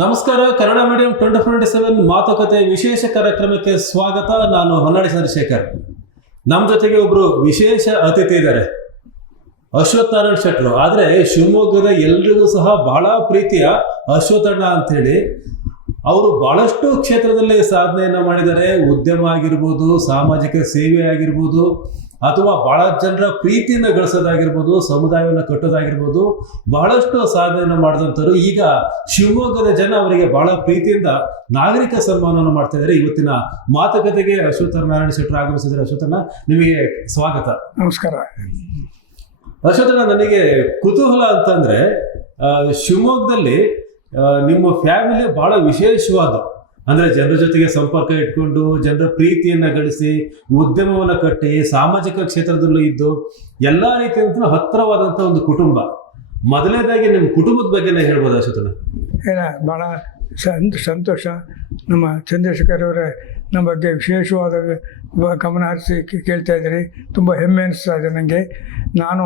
ನಮಸ್ಕಾರ. ಕನ್ನಡ ಮೀಡಿಯಂ 2027 ಮಾತುಕತೆ ವಿಶೇಷ ಕಾರ್ಯಕ್ರಮಕ್ಕೆ ಸ್ವಾಗತ. ನಾನು ಹೊನ್ನಾಳಿ ಚಂದ್ರಶೇಖರ್. ನಮ್ಮ ಜೊತೆಗೆ ಒಬ್ರು ವಿಶೇಷ ಅತಿಥಿ ಇದ್ದಾರೆ, ಅಶ್ವಥ್ ನಾರಾಯಣ್ ಶೆಟ್ರು. ಆದರೆ ಶಿವಮೊಗ್ಗದ ಎಲ್ರಿಗೂ ಸಹ ಬಹಳ ಪ್ರೀತಿಯ ಅಶ್ವಥಣ್ಣ ಅಂತೇಳಿ. ಅವರು ಬಹಳಷ್ಟು ಕ್ಷೇತ್ರದಲ್ಲಿ ಸಾಧನೆಯನ್ನು ಮಾಡಿದ್ದಾರೆ. ಉದ್ಯಮ ಆಗಿರ್ಬೋದು, ಸಾಮಾಜಿಕ ಸೇವೆ ಆಗಿರ್ಬೋದು, ಅಥವಾ ಬಹಳ ಜನರ ಪ್ರೀತಿಯನ್ನು ಗಳಿಸೋದಾಗಿರ್ಬೋದು, ಸಮುದಾಯವನ್ನು ಕಟ್ಟೋದಾಗಿರ್ಬೋದು, ಬಹಳಷ್ಟು ಸಾಧನೆಯನ್ನು ಮಾಡಿದಂಥವ್ರು. ಈಗ ಶಿವಮೊಗ್ಗದ ಜನ ಅವರಿಗೆ ಬಹಳ ಪ್ರೀತಿಯಿಂದ ನಾಗರಿಕ ಸನ್ಮಾನವನ್ನು ಮಾಡ್ತಾ ಇದ್ದಾರೆ. ಇವತ್ತಿನ ಮಾತುಕತೆಗೆ ಅಶ್ವಥ್ ನಾರಾಯಣ್ ಶೆಟ್ರು ಆಗಮಿಸಿದ್ದಾರೆ. ಅಶ್ವಥಣ್ಣ, ನಿಮಗೆ ಸ್ವಾಗತ. ನಮಸ್ಕಾರ. ಅಶ್ವಥಣ್ಣ, ನನಗೆ ಕುತೂಹಲ ಅಂತಂದ್ರೆ ಶಿವಮೊಗ್ಗದಲ್ಲಿ ನಿಮ್ಮ ಫ್ಯಾಮಿಲಿ ಬಹಳ ವಿಶೇಷವಾದ, ಅಂದ್ರೆ ಜನರ ಜೊತೆಗೆ ಸಂಪರ್ಕ ಇಟ್ಕೊಂಡು ಜನರ ಪ್ರೀತಿಯನ್ನ ಗಳಿಸಿ ಉದ್ಯಮವನ್ನ ಕಟ್ಟಿ ಸಾಮಾಜಿಕ ಕ್ಷೇತ್ರದಲ್ಲೂ ಇದ್ದು ಎಲ್ಲಾ ರೀತಿಯಿಂದ ಹತ್ತಿರವಾದಂತ ಒಂದು ಕುಟುಂಬ. ಮೊದಲನೇದಾಗಿ ನಿಮ್ಮ ಕುಟುಂಬದ ಬಗ್ಗೆನೇ ಹೇಳ್ಬೋದು ಅಶ್ವಥಣ್ಣ? ಭಾಳ ಸಂತೋಷ. ನಮ್ಮ ಚಂದ್ರಶೇಖರ್ ಅವರೇ ನಮ್ಮ ಬಗ್ಗೆ ವಿಶೇಷವಾದ ಗಮನ ಹರಿಸಿ ಕೇಳ್ತಾ ಇದ್ದೀರಿ. ತುಂಬ ಹೆಮ್ಮೆ ಅನಿಸ್ತಾ ಇದೆ ನನಗೆ. ನಾನು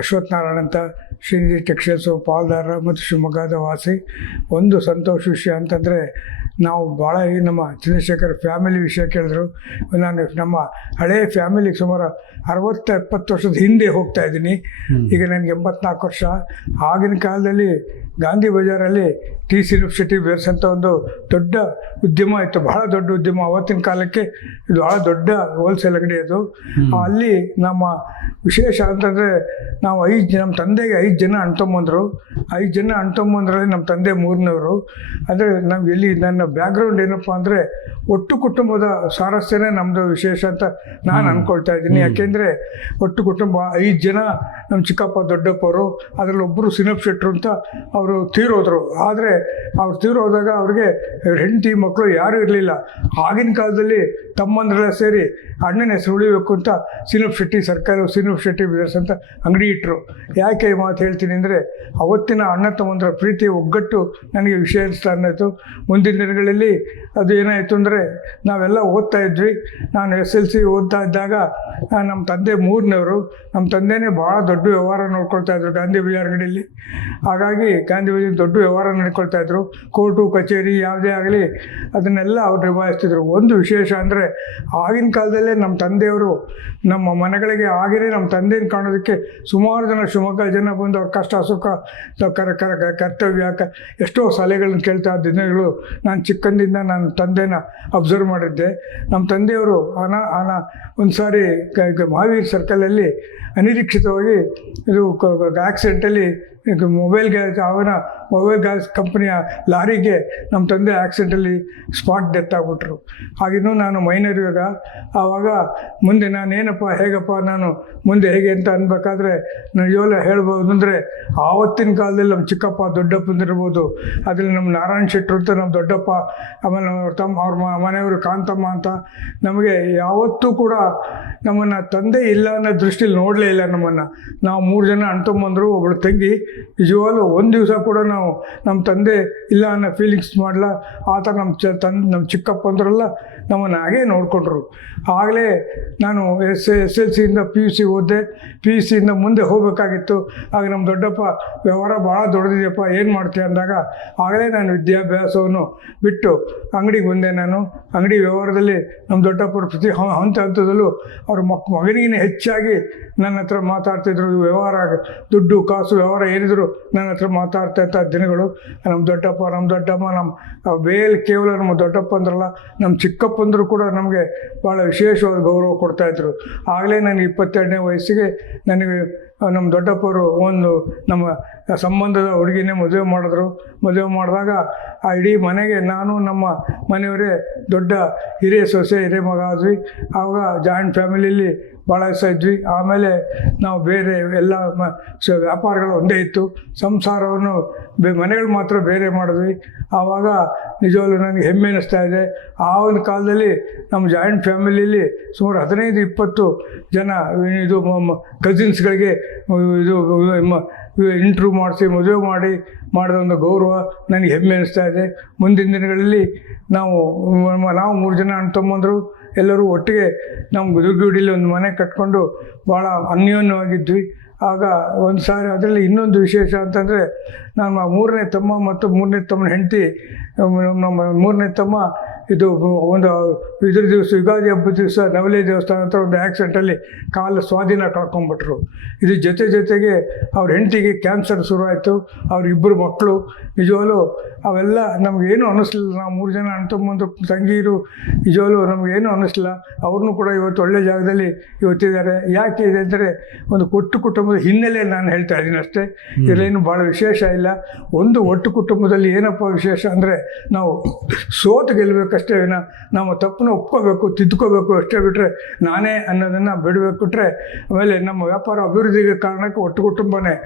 ಅಶ್ವಥ್ ನಾರಾಯಣ್ ಅಂತ, ಶ್ರೀನಿಧಿ ಟೆಕ್ಸ್ಟೈಲ್ಸು ಪಾಲ್ದಾರ ಮತ್ತು ಶಿವಮೊಗ್ಗದ ವಾಸಿ. ಒಂದು ಸಂತೋಷ ವಿಷಯ ಅಂತಂದರೆ, ನಾವು ಭಾಳ ನಮ್ಮ ಚಂದ್ರಶೇಖರ್ ಫ್ಯಾಮಿಲಿ ವಿಷಯ ಕೇಳಿದ್ರು. ನಾನು ನಮ್ಮ ಹಳೆಯ ಫ್ಯಾಮಿಲಿಗೆ ಸುಮಾರು 60-70 ವರ್ಷದ ಹಿಂದೆ ಹೋಗ್ತಾ ಇದ್ದೀನಿ. ಈಗ ನನಗೆ 84 ವರ್ಷ. ಆಗಿನ ಕಾಲದಲ್ಲಿ ಗಾಂಧಿ ಬಜಾರಲ್ಲಿ ಟಿ ಸಿ ಬೇರ್ಸ್ ಅಂತ ಒಂದು ದೊಡ್ಡ ಉದ್ಯಮ ಇತ್ತು, ಬಹಳ ದೊಡ್ಡ ಉದ್ಯಮ. ಅವತ್ತಿನ ಕಾಲಕ್ಕೆ ಇದು ಬಹಳ ದೊಡ್ಡ ಹೋಲ್ಸೇಲ್ ಅಂಗಡಿ ಅದು. ಅಲ್ಲಿ ನಮ್ಮ ವಿಶೇಷ ಅಂತಂದರೆ, ನಾವು ನಮ್ಮ ತಂದೆಗೆ 5 ಜನ ಅಣ್ತಮ್ಮಂದರು. 5 ಜನ ಅಣ್ತಮ್ಮಂದ್ರಲ್ಲಿ ನಮ್ಮ ತಂದೆ 3ನವರು. ಅಂದರೆ ನಾವು ಎಲ್ಲಿ ನನ್ನ ಬ್ಯಾಕ್ಗ್ರೌಂಡ್ ಏನಪ್ಪ ಅಂದರೆ, ಒಟ್ಟು ಕುಟುಂಬದ ಸಾರಸ್ಯನೇ ನಮ್ಮದು ವಿಶೇಷ ಅಂತ ನಾನು ಅಂದ್ಕೊಳ್ತಾ ಇದ್ದೀನಿ. ಯಾಕೆಂದರೆ ಒಟ್ಟು ಕುಟುಂಬ 5 ಜನ. ನಮ್ಮ ಚಿಕ್ಕಪ್ಪ ದೊಡ್ಡಪ್ಪವರು, ಅದರಲ್ಲಿ ಒಬ್ಬರು ಸಿನಪ್ ಶೆಟ್ರು ಅಂತ, ಅವರು ತೀರೋದ್ರು. ಆದರೆ ಅವ್ರು ತೀರೋದಾಗ ಅವ್ರಿಗೆ ಹೆಂಡತಿ ಮಕ್ಕಳು ಯಾರೂ ಇರಲಿಲ್ಲ. ಆಗಿನ ಕಾಲದಲ್ಲಿ ತಮ್ಮಂದ್ರೆಲ್ಲ ಸೇರಿ ಅಣ್ಣನ ಹೆಸರು ಉಳಿಬೇಕು ಅಂತ ಸಿನಪ್ ಶೆಟ್ಟಿ ಸರ್ಕಾರ ಸಿನಪ್ ಶೆಟ್ಟಿ ಬ್ರದರ್ಸ್ ಅಂತ ಅಂಗಡಿ ಇಟ್ಟರು. ಯಾಕೆ ಈ ಮಾತು ಹೇಳ್ತೀನಿ ಅಂದರೆ, ಅವತ್ತಿನ ಅಣ್ಣ ತಮ್ಮಂದ್ರ ಪ್ರೀತಿ ಒಗ್ಗಟ್ಟು ನನಗೆ ವಿಷಯ ಅನಿಸ್ತಾ ಅನ್ನಿಸ್ತು. ಮುಂದಿನ ದಿನಗಳಲ್ಲಿ ಅದು ಏನಾಯಿತು ಅಂದರೆ, ನಾವೆಲ್ಲ ಓದ್ತಾ ಇದ್ವಿ. ನಾನು SLC ಓದ್ತಾ ಇದ್ದಾಗ ನಮ್ಮ ತಂದೆ 3ನವರು. ನಮ್ಮ ತಂದೆನೇ ಭಾಳ ದೊಡ್ಡ ವ್ಯವಹಾರ ನೋಡ್ಕೊಳ್ತಾ ಇದ್ರು ಗಾಂಧಿ ಬಜಾರ್ ಅಂಗಡಿಯಲ್ಲಿ. ಹಾಗಾಗಿ ಗಾಂಧಿ ಬಜಾರ್ ದೊಡ್ಡ ವ್ಯವಹಾರ ನಡ್ಕೊಳ್ತಾ ಇದ್ರು. ಕೋರ್ಟು ಕಚೇರಿ ಯಾವುದೇ ಆಗಲಿ ಅದನ್ನೆಲ್ಲ ಅವ್ರು ನಿಭಾಯಿಸ್ತಿದ್ರು. ಒಂದು ವಿಶೇಷ ಅಂದರೆ, ಆಗಿನ ಕಾಲದಲ್ಲೇ ನಮ್ಮ ತಂದೆಯವರು ನಮ್ಮ ಮನೆಗಳಿಗೆ ಆಗಿನೇ ನಮ್ಮ ತಂದೆಯನ್ನು ಕಾಣೋದಕ್ಕೆ ಸುಮಾರು ಜನ ಶಿವಮೊಗ್ಗ ಜನ ಬಂದು ಅವ್ರ ಕಷ್ಟ ಸುಖ ಕರ್ತವ್ಯ ಎಷ್ಟೋ ಸಲಹೆಗಳನ್ನ ಕೇಳ್ತಾ ದಿನಗಳು ನಾನು ಚಿಕ್ಕಂದಿಂದ ನನ್ನ ತಂದೆನ ಅಬ್ಸರ್ವ್ ಮಾಡಿದ್ದೆ. ನಮ್ಮ ತಂದೆಯವರು ಒಂದು ಸಾರಿ ಮಹಾವೀರ್ ಸರ್ಕಲಲ್ಲಿ ಅನಿರೀಕ್ಷಿತವಾಗಿ ಇದು ಆಕ್ಸಿಡೆಂಟಲ್ಲಿ ಮೊಬೈಲ್ ಗ್ಯಾಸ್ ಕಂಪ್ನಿಯ ಲಾರಿಗೆ ನಮ್ಮ ತಂದೆ ಆಕ್ಸಿಡೆಂಟಲ್ಲಿ ಸ್ಪಾಟ್ ಡೆತ್ ಆಗಿಬಿಟ್ರು. ಆಗಿನ್ನೂ ನಾನು ಮೈನರ್ ಇವಾಗ. ಆವಾಗ ಮುಂದೆ ನಾನೇನಪ್ಪ ಹೇಗಪ್ಪ ನಾನು ಮುಂದೆ ಹೇಗೆ ಅಂತ ಅನ್ಬೇಕಾದ್ರೆ ನಿಜವಲ್ಲ ಹೇಳ್ಬೋದು ಅಂದರೆ, ಆವತ್ತಿನ ಕಾಲದಲ್ಲಿ ನಮ್ಮ ಚಿಕ್ಕಪ್ಪ ದೊಡ್ಡಪ್ಪಂದಿರ್ಬೋದು, ಅದರಲ್ಲಿ ನಮ್ಮ ನಾರಾಯಣ್ ಶೆಟ್ರು ಅಂತ ನಮ್ಮ ದೊಡ್ಡಪ್ಪ, ಆಮೇಲೆ ಅವ್ರ ಮನೆಯವರು ಕಾಂತಮ್ಮ ಅಂತ, ನಮಗೆ ಯಾವತ್ತೂ ಕೂಡ ನಮ್ಮನ್ನು ತಂದೆ ಇಲ್ಲ ಅನ್ನೋ ದೃಷ್ಟಿಲಿ ನೋಡಲೇ ಇಲ್ಲ ನಮ್ಮನ್ನು. ನಾವು 3 ಜನ ಅಣ್ತಮ್ಮಂದರು, ಒಬ್ಬಳು ತಂಗಿ. ನಿಜವಾಗ್ಲೂ ಒಂದು ದಿವಸ ಕೂಡ ನಾವು ನಮ್ಮ ತಂದೆ ಇಲ್ಲ ಅನ್ನೋ ಫೀಲಿಂಗ್ಸ್ ಮಾಡಲ್ಲ. ಆ ಥರ ನಮ್ಮ ಚಿಕ್ಕಪ್ಪಂದ್ರೆಲ್ಲ ನಮ್ಮನ್ನು ಹಾಗೇ ನೋಡಿಕೊಂಡ್ರು. ಆಗಲೇ ನಾನು SLCಯಿಂದ PUC ಓದಿದೆ. PUCಯಿಂದ ಮುಂದೆ ಹೋಗಬೇಕಾಗಿತ್ತು. ಆಗ ನಮ್ಮ ದೊಡ್ಡಪ್ಪ ವ್ಯವಹಾರ ಭಾಳ ದೊಡ್ಡದಿದೆಯಪ್ಪ, ಏನು ಮಾಡ್ತೀಯ ಅಂದಾಗ ಆಗಲೇ ನಾನು ವಿದ್ಯಾಭ್ಯಾಸವನ್ನು ಬಿಟ್ಟು ಅಂಗಡಿಗೆ ಬಂದೆ. ನಾನು ಅಂಗಡಿ ವ್ಯವಹಾರದಲ್ಲಿ ನಮ್ಮ ದೊಡ್ಡಪ್ಪರು ಪ್ರತಿ ಹಂತದಲ್ಲೂ ಅವ್ರ ಮಗನಿಗಿನ ಹೆಚ್ಚಾಗಿ ನನ್ನ ಹತ್ರ ಮಾತಾಡ್ತಿದ್ರು. ವ್ಯವಹಾರ ದುಡ್ಡು ಕಾಸು ವ್ಯವಹಾರ ಏನಿದ್ರು ನನ್ನ ಹತ್ರ ಮಾತಾಡ್ತಾ ಇದ್ದ ದಿನಗಳು. ನಮ್ಮ ದೊಡ್ಡಪ್ಪ ನಮ್ಮ ದೊಡ್ಡಮ್ಮ ನಮ್ಮ ಕೇವಲ ನಮ್ಮ ದೊಡ್ಡಪ್ಪ ಅಂದ್ರಲ್ಲ, ನಮ್ಮ ಚಿಕ್ಕಪ್ಪಂದರು ಕೂಡ ನಮಗೆ ಭಾಳ ವಿಶೇಷವಾದ ಗೌರವ ಕೊಡ್ತಾಯಿದ್ರು. ಆಗಲೇ ನನಗೆ 22ನೇ ವಯಸ್ಸಿಗೆ ನನಗೆ ನಮ್ಮ ದೊಡ್ಡಪ್ಪವರು ಒಂದು ನಮ್ಮ ಸಂಬಂಧದ ಹುಡುಗಿನೇ ಮದುವೆ ಮಾಡಿದ್ರು. ಮದುವೆ ಮಾಡಿದಾಗ ಆ ಇಡೀ ಮನೆಗೆ ನಾನು ನಮ್ಮ ಮನೆಯವರೇ ದೊಡ್ಡ ಹಿರಿಯ ಸೊಸೆ ಹಿರಿಯ ಮಗ ಆದ್ವಿ. ಆವಾಗ ಜಾಯಿಂಟ್ ಫ್ಯಾಮಿಲಿಯಲ್ಲಿ ಭಾಳ ದಿವಸ ಇದ್ವಿ. ಆಮೇಲೆ ನಾವು ಬೇರೆ ಎಲ್ಲ ವ್ಯಾಪಾರಗಳು ಒಂದೇ ಇತ್ತು. ಸಂಸಾರವನ್ನು ಮನೆಗಳು ಮಾತ್ರ ಬೇರೆ ಮಾಡಿದ್ವಿ. ಆವಾಗ ನಿಜವಾಗ್ಲೂ ನನಗೆ ಹೆಮ್ಮೆ ಅನ್ನಿಸ್ತಾ ಇದೆ. ಆ ಒಂದು ಕಾಲದಲ್ಲಿ ನಮ್ಮ ಜಾಯಿಂಟ್ ಫ್ಯಾಮಿಲಿಯಲ್ಲಿ ಸುಮಾರು 15-20 ಜನ ಇದು ಕಸಿನ್ಸ್ಗಳಿಗೆ ಇದು ಇಂಟ್ರ್ಯೂ ಮಾಡಿಸಿ ಮದುವೆ ಮಾಡಿದ ಒಂದು ಗೌರವ ನನಗೆ ಹೆಮ್ಮೆ ಅನ್ನಿಸ್ತಾ ಇದೆ. ಮುಂದಿನ ದಿನಗಳಲ್ಲಿ ನಾವು 3 ಜನ ಅಣ್ತಮ್ಮಂದರು ಎಲ್ಲರೂ ಒಟ್ಟಿಗೆ ನಮ್ಮ ದುರ್ಗೂಡಿಲಿ ಒಂದು ಮನೆ ಕಟ್ಕೊಂಡು ಭಾಳ ಅನ್ಯೋನ್ಯವಾಗಿದ್ವಿ. ಆಗ ಒಂದು ಸಾರಿ ಅದರಲ್ಲಿ ಇನ್ನೊಂದು ವಿಶೇಷ ಅಂತಂದರೆ, ನಮ್ಮ ಮೂರನೇ ತಮ್ಮ ಮತ್ತು ಮೂರನೇ ತಮ್ಮನ ಹೆಂಡತಿ, ನಮ್ಮ ಮೂರನೇ ತಮ್ಮ ಇದು ಒಂದು ಇದ್ರ ದಿವಸ ಯುಗಾದಿ ಹಬ್ಬದ ದಿವಸ ನವಲೆ ದೇವಸ್ಥಾನ ಹತ್ರ ಒಂದು ಆ್ಯಕ್ಸಿಡೆಂಟಲ್ಲಿ ಕಾಲು ಸ್ವಾಧೀನ ಕಳ್ಕೊಂಡ್ಬಿಟ್ರು. ಇದು ಜೊತೆಗೆ ಅವ್ರ ಹೆಂಡತಿಗೆ ಕ್ಯಾನ್ಸರ್ ಶುರುವಾಯಿತು. ಅವ್ರಿಬ್ಬರು ಮಕ್ಕಳು. ನಿಜವಾಗ್ಲೂ ಅವೆಲ್ಲ ನಮಗೇನು ಅನ್ನಿಸ್ಲಿಲ್ಲ. ನಾವು 3 ಜನ ಅಣ್ಣ ತಮ್ಮಂದು ತಂಗೀರು, ನಿಜವಾಗ್ಲೂ ನಮಗೇನು ಅನ್ನಿಸ್ಲಿಲ್ಲ. ಅವ್ರನ್ನೂ ಕೂಡ ಇವತ್ತು ಒಳ್ಳೆ ಜಾಗದಲ್ಲಿ ಇವತ್ತಿದ್ದಾರೆ. ಯಾಕೆ ಇದೆ ಅಂದರೆ ಒಂದು ಒಟ್ಟು ಕುಟುಂಬದ ಹಿನ್ನೆಲೆ ನಾನು ಹೇಳ್ತಾ ಇದ್ದೀನಿ ಅಷ್ಟೇ. ಇದರೇನು ಭಾಳ ವಿಶೇಷ ಇಲ್ಲ. ಒಂದು ಒಟ್ಟು ಕುಟುಂಬದಲ್ಲಿ ಏನಪ್ಪ ವಿಶೇಷ ಅಂದರೆ ನಾವು ಸೋತು ಗೆಲ್ಲಬೇಕಷ್ಟೇ ವಿನ ನಾವು ತಪ್ಪನ್ನ ಒಪ್ಕೋಬೇಕು, ತಿದ್ಕೋಬೇಕು ಅಷ್ಟೇ. ಬಿಟ್ಟರೆ ನಾನೇ ಅನ್ನೋದನ್ನು ಬಿಡಬೇಕು. ಬಿಟ್ಟರೆ ಆಮೇಲೆ ನಮ್ಮ ವ್ಯಾಪಾರ ಅಭಿವೃದ್ಧಿಗೆ ಕಾರಣಕ್ಕೆ ಒಟ್ಟು ಕುಟುಂಬನೇ.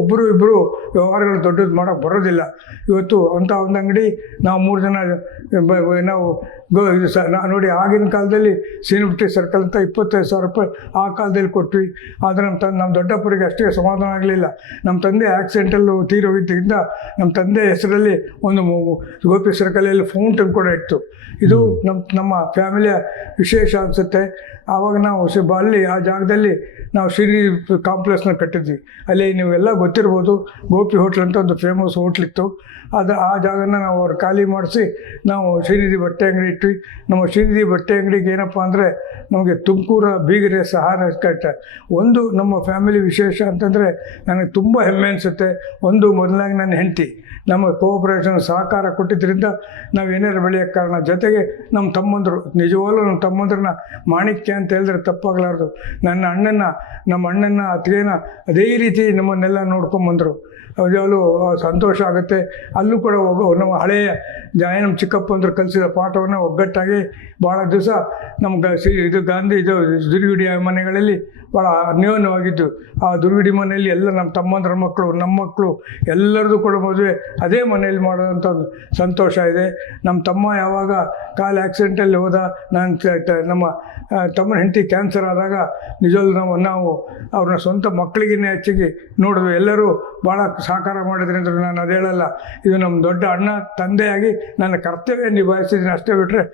ಒಬ್ಬರು ಇಬ್ಬರು ವ್ಯವಹಾರಗಳು ದೊಡ್ಡದು ಮಾಡೋಕ್ಕೆ ಬರೋದಿಲ್ಲ. ಇವತ್ತು ಅಂಥ ಒಂದು ಅಂಗಡಿ ನಾವು 3 ಜನ ನಾವು ನೋಡಿ, ಆಗಿನ ಕಾಲದಲ್ಲಿ ಸೀನಿಬುಟ್ಟಿ ಸರ್ಕಲ್ ಅಂತ 25,000 ರೂಪಾಯಿ ಆ ಕಾಲದಲ್ಲಿ ಕೊಟ್ವಿ. ಆದರೆ ನಮ್ಮ ದೊಡ್ಡಪ್ಪರಿಗೆ ಅಷ್ಟೇ ಸಮಾಧಾನ ಆಗಲಿಲ್ಲ. ನಮ್ಮ ತಂದೆ ಆಕ್ಸಿಡೆಂಟಲ್ಲೂ ತೀರೋಗಿದ್ದರಿಂದ ನಮ್ಮ ತಂದೆ ಹೆಸರಲ್ಲಿ ಒಂದು ಗೋಪಿ ಸರ್ಕಲಲ್ಲಿ ಫೌಂಟನ್ ಕೂಡ ಇತ್ತು. ಇದು ನಮ್ಮ ಫ್ಯಾಮಿಲಿಯ ವಿಶೇಷ ಅನಿಸುತ್ತೆ. ಆವಾಗ ನಾವು ಅಲ್ಲಿ ಆ ಜಾಗದಲ್ಲಿ ನಾವು ಶ್ರೀನಿಧಿ ಕಾಂಪ್ಲೆಕ್ಸ್ನ ಕಟ್ಟಿದ್ವಿ. ಅಲ್ಲಿ ನೀವೆಲ್ಲ ಗೊತ್ತಿರ್ಬೋದು, ಗೋಪಿ ಹೋಟ್ಲ್ ಅಂತ ಒಂದು ಫೇಮಸ್ ಹೋಟ್ಲಿತ್ತು. ಆ ಜಾಗನ ನಾವು ಅವ್ರು ಖಾಲಿ ಮಾಡಿಸಿ ನಾವು ಶ್ರೀನಿಧಿ ಬಟ್ಟೆ ಅಂಗಡಿ ಇಟ್ವಿ. ನಮ್ಮ ಶ್ರೀನಿಧಿ ಬಟ್ಟೆ ಅಂಗಡಿಗೆ ಏನಪ್ಪ ಅಂದರೆ ನಮಗೆ ತುಮಕೂರ ಬೀಗರೆ ಸಹಾಯ ಕಟ್ಟ ಒಂದು ನಮ್ಮ ಫ್ಯಾಮಿಲಿ ವಿಶೇಷ ಅಂತಂದರೆ ನನಗೆ ತುಂಬ ಹೆಮ್ಮೆ ಅನಿಸುತ್ತೆ. ಮೊದಲಾಗಿ ನನ್ನ ಹೆಂಡತಿ ನಮ್ಮ ಕೋಆಪ್ರೇಷನ್ ಸಹಕಾರ ಕೊಟ್ಟಿದ್ದರಿಂದ ನಾವು ಏನಾರು ಬೆಳೆಯೋಕ್ಕೆ ಕಾರಣ. ಜೊತೆಗೆ ನಮ್ಮ ತಮ್ಮಂದರು, ನಿಜವಾಗ್ಲೂ ನಮ್ಮ ತಮ್ಮಂದ್ರನ್ನ ಮಾಣಿಕ್ಯ ಅಂತ ಹೇಳಿದ್ರೆ ತಪ್ಪಾಗಲಾರ್ದು. ನಮ್ಮ ಅಣ್ಣನ ಅತ್ತಿಗೆನ ಅದೇ ರೀತಿ ನಮ್ಮನ್ನೆಲ್ಲ ನೋಡ್ಕೊಂಬಂದರು. ನಿಜವಾಗ್ಲೂ ಸಂತೋಷ ಆಗುತ್ತೆ. ಅಲ್ಲೂ ಕೂಡ ನಮ್ಮ ಹಳೆಯ ನಮ್ಮ ಚಿಕ್ಕಪ್ಪಂದ್ರು ಕಲಿಸಿದ ಪಾಠವನ್ನು ಒಗ್ಗಟ್ಟಾಗಿ ಭಾಳ ದಿವಸ ನಮ್ಗೆ ಇದು ದುರ್ಗಿಡಿ ಮನೆಗಳಲ್ಲಿ ಭಾಳ ಅನ್ಯೋನ್ಯವಾಗಿದ್ದು. ಆ ದುರ್ಗಿಡಿ ಮನೆಯಲ್ಲಿ ಎಲ್ಲ ನಮ್ಮ ತಮ್ಮಂದ್ರ ಮಕ್ಕಳು, ನಮ್ಮ ಮಕ್ಕಳು ಎಲ್ಲರದು ಕೂಡ ಮದುವೆ ಅದೇ ಮನೆಯಲ್ಲಿ ಮಾಡೋದಂಥ ಒಂದು ಸಂತೋಷ ಇದೆ. ನಮ್ಮ ತಮ್ಮ ಯಾವಾಗ ಕಾಲು ಆಕ್ಸಿಡೆಂಟಲ್ಲಿ ಹೋದ, ನಮ್ಮ ತಮ್ಮನ ಹೆಂಡತಿ ಕ್ಯಾನ್ಸರ್ ಆದಾಗ ನಿಜವಾಗ್ಲೂ ನಾವು ಅವ್ರನ್ನ ಸ್ವಂತ ಮಕ್ಕಳಿಗಿನ್ನ ಹೆಚ್ಚಿಗೆ ನೋಡಿದ್ವಿ. ಎಲ್ಲರೂ ಭಾಳ ಸಹಕಾರ ಮಾಡಿದ್ರಿ ಅಂದರು. ನಾನು ಅದು ಹೇಳಲ್ಲ. ಇದು ನಮ್ಮ ದೊಡ್ಡ ಅಣ್ಣ ತಂದೆಯಾಗಿ ನನ್ನ ಕರ್ತವ್ಯ ನಿಭಾಯಿಸಿದ್ದೀನಿ ಅಷ್ಟೇ. ಬಿಟ್ಟರೆ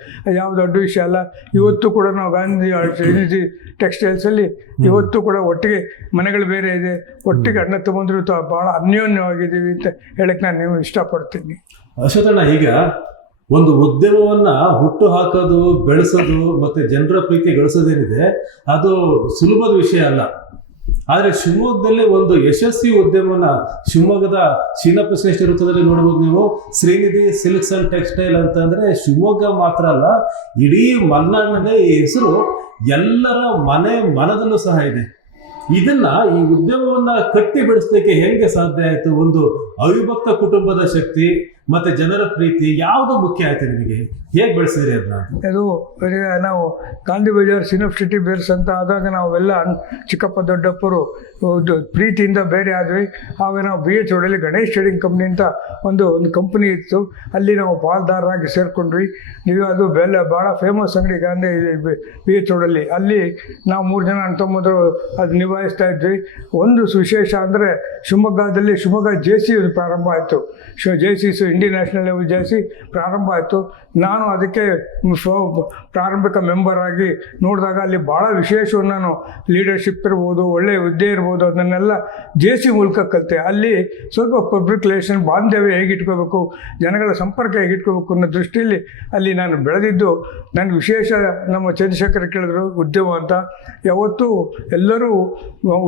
ಯಾವ ದೊಡ್ಡ ವಿಷಯ ಅಲ್ಲ. ಇವತ್ತು ಕೂಡ ನಾವು ಗಾಂಧಿ ಟೆಕ್ಸ್ಟೈಲ್ಸಲ್ಲಿ ಇವತ್ತು ಕೂಡ ಒಟ್ಟಿಗೆ ಮನೆಗಳು ಬೇರೆ ಇದೆ, ಒಟ್ಟಿಗೆ ಅಣ್ಣ ತಗೊಂಡ್ರು ಭಾಳ ಅನ್ಯೋನ್ಯವಾಗಿದ್ದೀವಿ ಅಂತ ಹೇಳಕ್ಕೆ ನಾನು ಇಷ್ಟಪಡ್ತೀನಿ. ಅಶ್ವಥಣ್ಣ, ಈಗ ಒಂದು ಉದ್ಯಮವನ್ನ ಹುಟ್ಟು ಹಾಕೋದು, ಬೆಳೆಸೋದು ಮತ್ತೆ ಜನರ ಪ್ರೀತಿ ಗಳಿಸೋದೇನಿದೆ ಅದು ಸುಲಭದ ವಿಷಯ ಅಲ್ಲ. ಆದರೆ ಶಿವಮೊಗ್ಗದಲ್ಲಿ ಒಂದು ಯಶಸ್ವಿ ಉದ್ಯಮನ ಶಿವಮೊಗ್ಗದ ಶೀನಪ್ಪ ಶ್ರೇಷ್ಠ ವೃತ್ತದಲ್ಲಿ ನೋಡ್ಬೋದು ನೀವು. ಶ್ರೀನಿಧಿ ಸಿಲ್ಕ್ಸ್ ಅಂಡ್ ಟೆಕ್ಸ್ಟೈಲ್ ಅಂತಂದ್ರೆ ಶಿವಮೊಗ್ಗ ಮಾತ್ರ ಅಲ್ಲ, ಇಡೀ ಮಲೆನಾಡಿನಲ್ಲಿ ಈ ಹೆಸರು ಎಲ್ಲರ ಮನದಲ್ಲೂ ಸಹ ಇದೆ. ಇದನ್ನ ಈ ಉದ್ಯಮವನ್ನ ಕಟ್ಟಿ ಬೆಳೆಸಲಿಕ್ಕೆ ಹೆಂಗೆ ಸಾಧ್ಯ ಆಯ್ತು? ಒಂದು ಅವಿಭಕ್ತ ಕುಟುಂಬದ ಶಕ್ತಿ ಮತ್ತೆ ಜನರ ಪ್ರೀತಿ ಯಾವುದು ಮುಖ್ಯ ಆಯ್ತು ನಿಮಗೆ? ಹೇಗೆ ಬೆಳೆಸಿದ್ರಿ ಅದನ್ನ? ಅದು ನಾವು ಗಾಂಧಿ ಬಜಾರ್ ಸಿನಪ್ ಸಿಟಿ ಬೇರ್ಸ್ ಅಂತ ಆದಾಗ ನಾವೆಲ್ಲ ಚಿಕ್ಕಪ್ಪ ದೊಡ್ಡಪ್ಪರು ಪ್ರೀತಿಯಿಂದ ಬೇರೆ ಆದ್ವಿ. ಆಗ ನಾವು BH ರೋಡಲ್ಲಿ ಗಣೇಶ್ ಟ್ರೇಡಿಂಗ್ ಕಂಪ್ನಿ ಅಂತ ಒಂದು ಕಂಪ್ನಿ ಇತ್ತು. ಅಲ್ಲಿ ನಾವು ಪಾಲ್ದಾರರಾಗಿ ಸೇರ್ಕೊಂಡ್ವಿ. ಅದು ಭಾಳ ಫೇಮಸ್ ಅಂಗಡಿ ಗಾಂಧಿ BH ರೋಡಲ್ಲಿ. ಅಲ್ಲಿ ನಾವು 3 ಜನ ಅಣ್ಣ ತಮ್ಮಂದ್ರು ಅದು ನಿಭಾಯಿಸ್ತಾ ಇದ್ವಿ. ಒಂದು ವಿಶೇಷ ಅಂದರೆ ಶಿವಮೊಗ್ಗದಲ್ಲಿ ಶಿವಮೊಗ್ಗ JC ಪ್ರಾರಂಭ ಆಯಿತು. JC Indian national level JC ಪ್ರಾರಂಭ ಆಯಿತು. ನಾನು ಅದಕ್ಕೆ ಪ್ರಾರಂಭಿಕ ಮೆಂಬರ್ ಆಗಿ ನೋಡಿದಾಗ ಅಲ್ಲಿ ಭಾಳ ವಿಶೇಷವನ್ನು ನಾನು ಲೀಡರ್ಶಿಪ್ ಇರ್ಬೋದು, ಒಳ್ಳೆಯ ಹುದ್ದೆ ಇರ್ಬೋದು, ಅದನ್ನೆಲ್ಲ JC ಮೂಲಕ ಕಲಿತೆ. ಅಲ್ಲಿ ಸ್ವಲ್ಪ ಪಬ್ಲಿಕ್ ರಿಲೇಷನ್ ಬಾಂಧವ್ಯ ಹೇಗಿಟ್ಕೋಬೇಕು, ಜನಗಳ ಸಂಪರ್ಕ ಹೇಗಿಟ್ಕೋಬೇಕು ಅನ್ನೋ ದೃಷ್ಟಿಯಲ್ಲಿ ಅಲ್ಲಿ ನಾನು ಬೆಳೆದಿದ್ದು. ನನಗೆ ವಿಶೇಷ ನಮ್ಮ ಚಂದ್ರಶೇಖರ್ ಕೇಳಿದ್ರು ಉದ್ಯಮ ಅಂತ. ಯಾವತ್ತೂ ಎಲ್ಲರೂ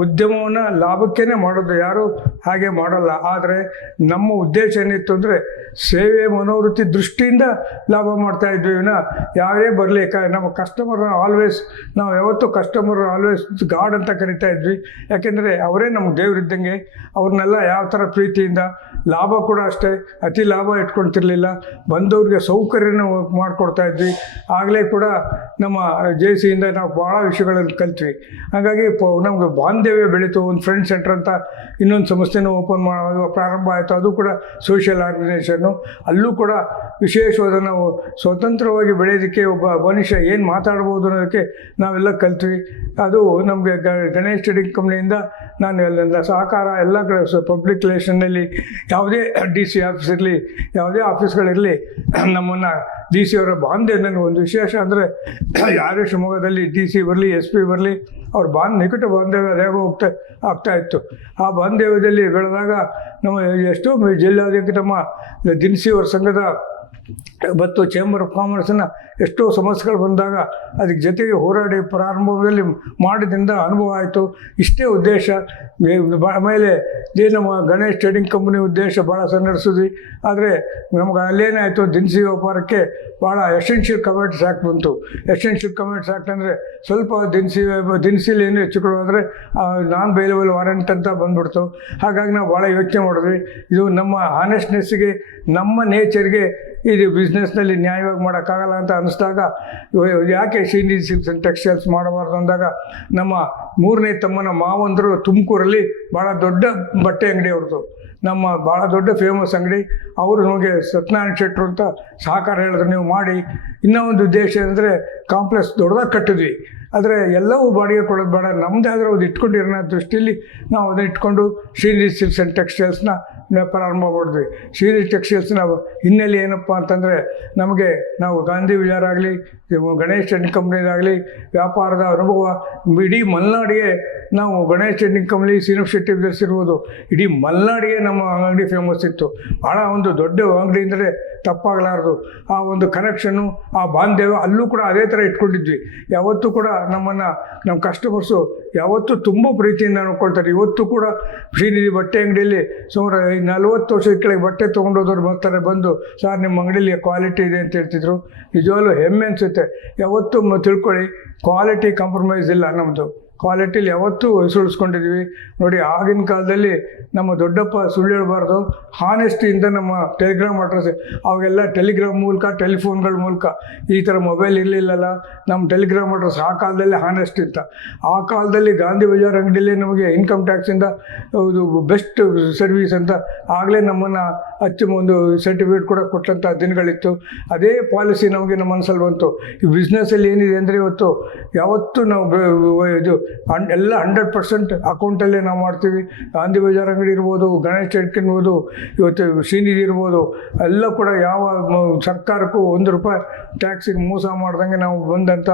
ಉದ್ಯಮವನ್ನು ಲಾಭಕ್ಕೇ ಮಾಡೋದು, ಯಾರು ಹಾಗೆ ಮಾಡೋಲ್ಲ. ಆದರೆ ನಮ್ಮ ಉದ್ದೇಶ ಏನಿತ್ತು ಅಂದರೆ ಸೇವೆ ಮನೋವೃತ್ತಿ ದೃಷ್ಟಿಯಿಂದ ಲಾಭ ಮಾಡ್ತಾ ಇದ್ವಿ. ಯಾರೇ ಬರಲಿ, ನಮ್ಮ ಕಸ್ಟಮರ್ ನಾವು ಯಾವತ್ತೂ ಕಸ್ಟಮರ್ ಆಲ್ವೇಸ್ ಗಾಡ್ ಅಂತ ಕರಿತಾ ಇದ್ವಿ. ಯಾಕೆಂದರೆ ಅವರೇ ನಮ್ಮ ದೇವರಿದ್ದಂಗೆ. ಅವ್ರನ್ನೆಲ್ಲ ಯಾವ ಥರ ಪ್ರೀತಿಯಿಂದ, ಲಾಭ ಕೂಡ ಅಷ್ಟೇ ಅತಿ ಲಾಭ ಇಟ್ಕೊಳ್ತಿರ್ಲಿಲ್ಲ, ಬಂದವ್ರಿಗೆ ಸೌಕರ್ಯನ ಮಾಡಿಕೊಡ್ತಾ ಇದ್ವಿ. ಆಗಲೇ ಕೂಡ ನಮ್ಮ JCಯಿಂದ ನಾವು ಭಾಳ ವಿಷಯಗಳನ್ನು ಕಲ್ತ್ವಿ. ಹಾಗಾಗಿ ನಮಗೆ ಬಾಂಧವ್ಯ ಬೆಳೀತು. ಒಂದು ಫ್ರೆಂಡ್ ಸೆಂಟರ್ ಅಂತ ಇನ್ನೊಂದು ಸಂಸ್ಥೆನೂ ಓಪನ್ ಮಾಡೋದು ಪ್ರಾರಂಭ ಆಯಿತು. ಅದು ಕೂಡ ಸೋಷಿಯಲ್ ಆರ್ಗನೈಸೇಷನ್ನು. ಅಲ್ಲೂ ಕೂಡ ವಿಶೇಷವಾದ ನಾವು ಸ್ವತಂತ್ರವಾಗಿ ಬೆಳೆಯೋದಕ್ಕೆ ಒಬ್ಬ ಮನುಷ್ಯ ಏನು ಮಾತಾಡ್ಬೋದು ಅನ್ನೋದಕ್ಕೆ ನಾವೆಲ್ಲ ಕಲ್ತ್ವಿ. ಅದು ನಮಗೆ ಗಣೇಶ್ ಟ್ರೇಡಿಂಗ್ ಕಂಪ್ನಿಯಿಂದ ನಾನು ಎಲ್ಲ ಸಹಕಾರ ಎಲ್ಲ ಕಡೆ ಪಬ್ಲಿಕ್ ರಿಲೇಷನ್ನಲ್ಲಿ ಯಾವುದೇ ಡಿ ಸಿ ಆಫೀಸ್ ಇರಲಿ, ಯಾವುದೇ ಆಫೀಸ್ಗಳಿರಲಿ, ನಮ್ಮನ್ನು ಡಿ ಸಿ ಅವರ ಬಾಂಧವ್ಯ ನನಗೆ ಒಂದು ವಿಶೇಷ ಅಂದರೆ, ಯಾರೇ ಶಿವಮೊಗ್ಗದಲ್ಲಿ ಡಿ ಸಿ ಬರಲಿ, ಎಸ್ ಪಿ ಬರಲಿ, ಅವ್ರ ನಿಕಟ ಬಾಂಧವ್ಯ ಹೇಗೋ ಆಗ್ತಾಯಿತ್ತು. ಆ ಬಾಂಧವ್ಯದಲ್ಲಿ ಬೆಳೆದಾಗ ನಮ್ಮ ಎಷ್ಟೋ ಜಿಲ್ಲಾಧಿಕಾರಿ ನಮ್ಮ ದಿನಸಿ ಅವರ ಸಂಘದ ಮತ್ತು ಚೇಂಬರ್ ಆಫ್ ಕಾಮರ್ಸ್ನ ಎಷ್ಟೋ ಸಮಸ್ಯೆಗಳು ಬಂದಾಗ ಅದಕ್ಕೆ ಜೊತೆಗೆ ಹೋರಾಡಿ ಪ್ರಾರಂಭದಲ್ಲಿ ಮಾಡಿದ್ರಿಂದ ಅನುಭವ ಆಯಿತು. ಇಷ್ಟೇ ಉದ್ದೇಶ. ಆಮೇಲೆ ನಮ್ಮ ಗಣೇಶ್ ಟ್ರೇಡಿಂಗ್ ಕಂಪ್ನಿ ಉದ್ದೇಶ ಭಾಳ ನಡೆಸಿದ್ವಿ. ಆದರೆ ನಮ್ಗೆ ಅಲ್ಲೇನಾಯಿತು, ದಿನಸಿ ವ್ಯಾಪಾರಕ್ಕೆ ಭಾಳ ಎಸೆನ್ಷಿಯಲ್ ಕಮೋಡಿಟೀಸ್ ಆ್ಯಕ್ಟ್ ಬಂತು. ಎಸೆನ್ಷಿಯಲ್ ಕಮೋಡಿಟೀಸ್ ಆ್ಯಕ್ಟ್ ಅಂದರೆ ಸ್ವಲ್ಪ ದಿನಸಿಲಿ ಏನು ಹೆಚ್ಚು ಕೊಡು ಅಂದರೆ ನಾನ್ ಬೇಲೇಬಲ್ ವಾರಂಟ್ ಅಂತ ಬಂದ್ಬಿಡ್ತು. ಹಾಗಾಗಿ ನಾವು ಭಾಳ ಯೋಚನೆ ಮಾಡಿದ್ವಿ. ಇದು ನಮ್ಮ ಆನೆಸ್ಟ್ನೆಸ್ಸಿಗೆ, ನಮ್ಮ ನೇಚರ್ಗೆ ಇದು ಬಿಸ್ನೆಸ್ನಲ್ಲಿ ನ್ಯಾಯವಾಗಿ ಮಾಡೋಕ್ಕಾಗಲ್ಲ ಅಂತ ಅನ್ನಿಸ್ದಾಗ, ಯಾಕೆ ಶ್ರೀನಿಧಿ ಸಿಲ್ಕ್ಸ್ ಆ್ಯಂಡ್ ಟೆಕ್ಸ್ಟೈಲ್ಸ್ ಮಾಡಬಾರ್ದು ಅಂದಾಗ, ನಮ್ಮ 3ನೇ ತಮ್ಮನ ಮಾವಂದರು ತುಮಕೂರಲ್ಲಿ ಭಾಳ ದೊಡ್ಡ ಬಟ್ಟೆ ಅಂಗಡಿ ಅವ್ರದ್ದು, ನಮ್ಮ ಭಾಳ ದೊಡ್ಡ ಫೇಮಸ್ ಅಂಗಡಿ. ಅವರು ನಮಗೆ ಸತ್ಯನಾರಾಯಣ ಶೆಟ್ಟರು ಅಂತ ಸಹಕಾರ ಹೇಳಿದ್ರು, ನೀವು ಮಾಡಿ. ಇನ್ನೂ ಒಂದು ಉದ್ದೇಶ ಅಂದರೆ ಕಾಂಪ್ಲೆಕ್ಸ್ ದೊಡ್ಡದಾಗಿ ಕಟ್ಟಿದ್ವಿ, ಆದರೆ ಎಲ್ಲವೂ ಬಾಡಿಗೆ ಕೊಡೋದು ಬೇಡ, ನಮ್ಮದೇ ಆದರೆ ಅದು ಇಟ್ಕೊಂಡಿರೋಣ ದೃಷ್ಟಿಯಲ್ಲಿ ನಾವು ಅದನ್ನ ಇಟ್ಕೊಂಡು ಶ್ರೀನಿಧಿ ಸಿಲ್ಕ್ಸ್ ಆ್ಯಂಡ್ ಟೆಕ್ಸ್ಟೈಲ್ಸ್ನ ಪ್ರಾರಂಭ ಮಾಡಿದ್ವಿ. ಶ್ರೀನಿಧಿ ಟೆಕ್ಸ್ಟೈಲ್ಸ್ನ ಹಿನ್ನೆಲೆ ಏನಪ್ಪ ಅಂತಂದರೆ, ನಮಗೆ ನಾವು ಗಾಂಧಿ ವಿಚಾರ ಆಗಲಿ, ಗಣೇಶ್ ಟ್ರೇಡಿಂಗ್ ಕಂಪ್ನಿದಾಗಲಿ ವ್ಯಾಪಾರದ ಅನುಭವ ಇಡೀ ಮಲೆನಾಡಿಗೆ, ನಾವು ಗಣೇಶ್ ಟ್ರೇಡಿಂಗ್ ಕಂಪ್ನಿ ಸೀನಪ್ ಶೆಟ್ಟಿ ಬೆಳೆಸಿರ್ಬೋದು, ಇಡೀ ಮಲೆನಾಡಿಗೆ ನಮ್ಮ ಅಂಗಡಿ ಫೇಮಸ್ ಇತ್ತು. ಭಾಳ ಒಂದು ದೊಡ್ಡ ಅಂಗಡಿ ಅಂದರೆ ತಪ್ಪಾಗಲಾರದು. ಆ ಒಂದು ಕನೆಕ್ಷನ್ನು, ಆ ಬಾಂಧವ್ಯ ಅಲ್ಲೂ ಕೂಡ ಅದೇ ಥರ ಇಟ್ಕೊಂಡಿದ್ವಿ. ಯಾವತ್ತೂ ಕೂಡ ನಮ್ಮ ಕಸ್ಟಮರ್ಸು ಯಾವತ್ತೂ ತುಂಬ ಪ್ರೀತಿಯಿಂದ ನೋಡ್ಕೊಳ್ತಾರೆ. ಇವತ್ತು ಕೂಡ ಶ್ರೀನಿಧಿ ಬಟ್ಟೆ ಅಂಗಡಿಯಲ್ಲಿ ಸುಮಾರು 40 ವರ್ಷದ ಕೆಳಗೆ ಬಟ್ಟೆ ತೊಗೊಂಡೋದವ್ರು ಬರ್ತಾರೆ, ಬಂದು ಸರ್ ನಿಮ್ಮ ಅಂಗಡಿಯಲ್ಲಿ ಕ್ವಾಲಿಟಿ ಇದೆ ಅಂತ ಹೇಳ್ತಿದ್ರು. ನಿಜವಾಗ್ಲೂ ಹೆಮ್ಮೆ ಅನಿಸುತ್ತೆ. ಯಾವತ್ತೂ ತಿಳ್ಕೊಳ್ಳಿ, ಕ್ವಾಲಿಟಿ ಕಾಂಪ್ರಮೈಸ್ ಇಲ್ಲ ನಮ್ಮದು. ಕ್ವಾಲಿಟಿಲಿ ಯಾವತ್ತೂ ಉಳಿಸ್ಕೊಂಡಿದ್ವಿ. ನೋಡಿ, ಆಗಿನ ಕಾಲದಲ್ಲಿ ನಮ್ಮ ದೊಡ್ಡಪ್ಪ ಸುಳ್ಳು ಹೇಳಬಾರ್ದು, ಹಾನೆಸ್ಟಿಯಿಂದ ನಮ್ಮ ಟೆಲಿಗ್ರಾಮ್ ಅಡ್ರೆಸ್, ಅವಾಗೆಲ್ಲ ಟೆಲಿಗ್ರಾಮ್ ಮೂಲಕ, ಟೆಲಿಫೋನ್ಗಳ ಮೂಲಕ, ಈ ಥರ ಮೊಬೈಲ್ ಇರಲಿಲ್ಲಲ್ಲ. ನಮ್ಮ ಟೆಲಿಗ್ರಾಮ್ ಅಡ್ರೆಸ್ ಆ ಕಾಲದಲ್ಲಿ ಹಾನೆಸ್ಟ್ ಇತ್ತ. ಆ ಕಾಲದಲ್ಲಿ ಗಾಂಧಿ ಬಜಾರ್ ಅಂಗಡಿಯಲ್ಲಿ ನಮಗೆ ಇನ್ಕಮ್ ಟ್ಯಾಕ್ಸಿಂದ ಇದು ಬೆಸ್ಟ್ ಸರ್ವಿಸ್ ಅಂತ ಆಗಲೇ ನಮ್ಮನ್ನು ಒಂದು ಸರ್ಟಿಫಿಕೇಟ್ ಕೂಡ ಕೊಟ್ಟಂಥ ದಿನಗಳಿತ್ತು. ಅದೇ ಪಾಲಿಸಿ ನಮಗೆ ನಮ್ಮ ಮನಸ್ಸಲ್ಲಿ ಬಂತು. ಈ ಬಿಸ್ನೆಸ್ಸಲ್ಲಿ ಏನಿದೆ ಅಂದರೆ ಇವತ್ತು ಯಾವತ್ತೂ ನಾವು ಇದು ಎಲ್ಲ 100% ಅಕೌಂಟಲ್ಲೇ ನಾವು ಮಾಡ್ತೀವಿ. ಗಾಂಧಿ ಬಜಾರ್ ಅಂಗಡಿ ಇರ್ಬೋದು, ಗಣೇಶ್ ಟ್ರೇಡಿಂಗ್ ಇರ್ಬೋದು, ಇವತ್ತು ಶ್ರೀನಿಧಿ ಇರ್ಬೋದು, ಎಲ್ಲ ಕೂಡ ಯಾವ ಸರ್ಕಾರಕ್ಕೂ 1 ರೂಪಾಯಿ ಟ್ಯಾಕ್ಸಿಗೆ ಮೋಸ ಮಾಡ್ದಂಗೆ ನಾವು ಬಂದಂಥ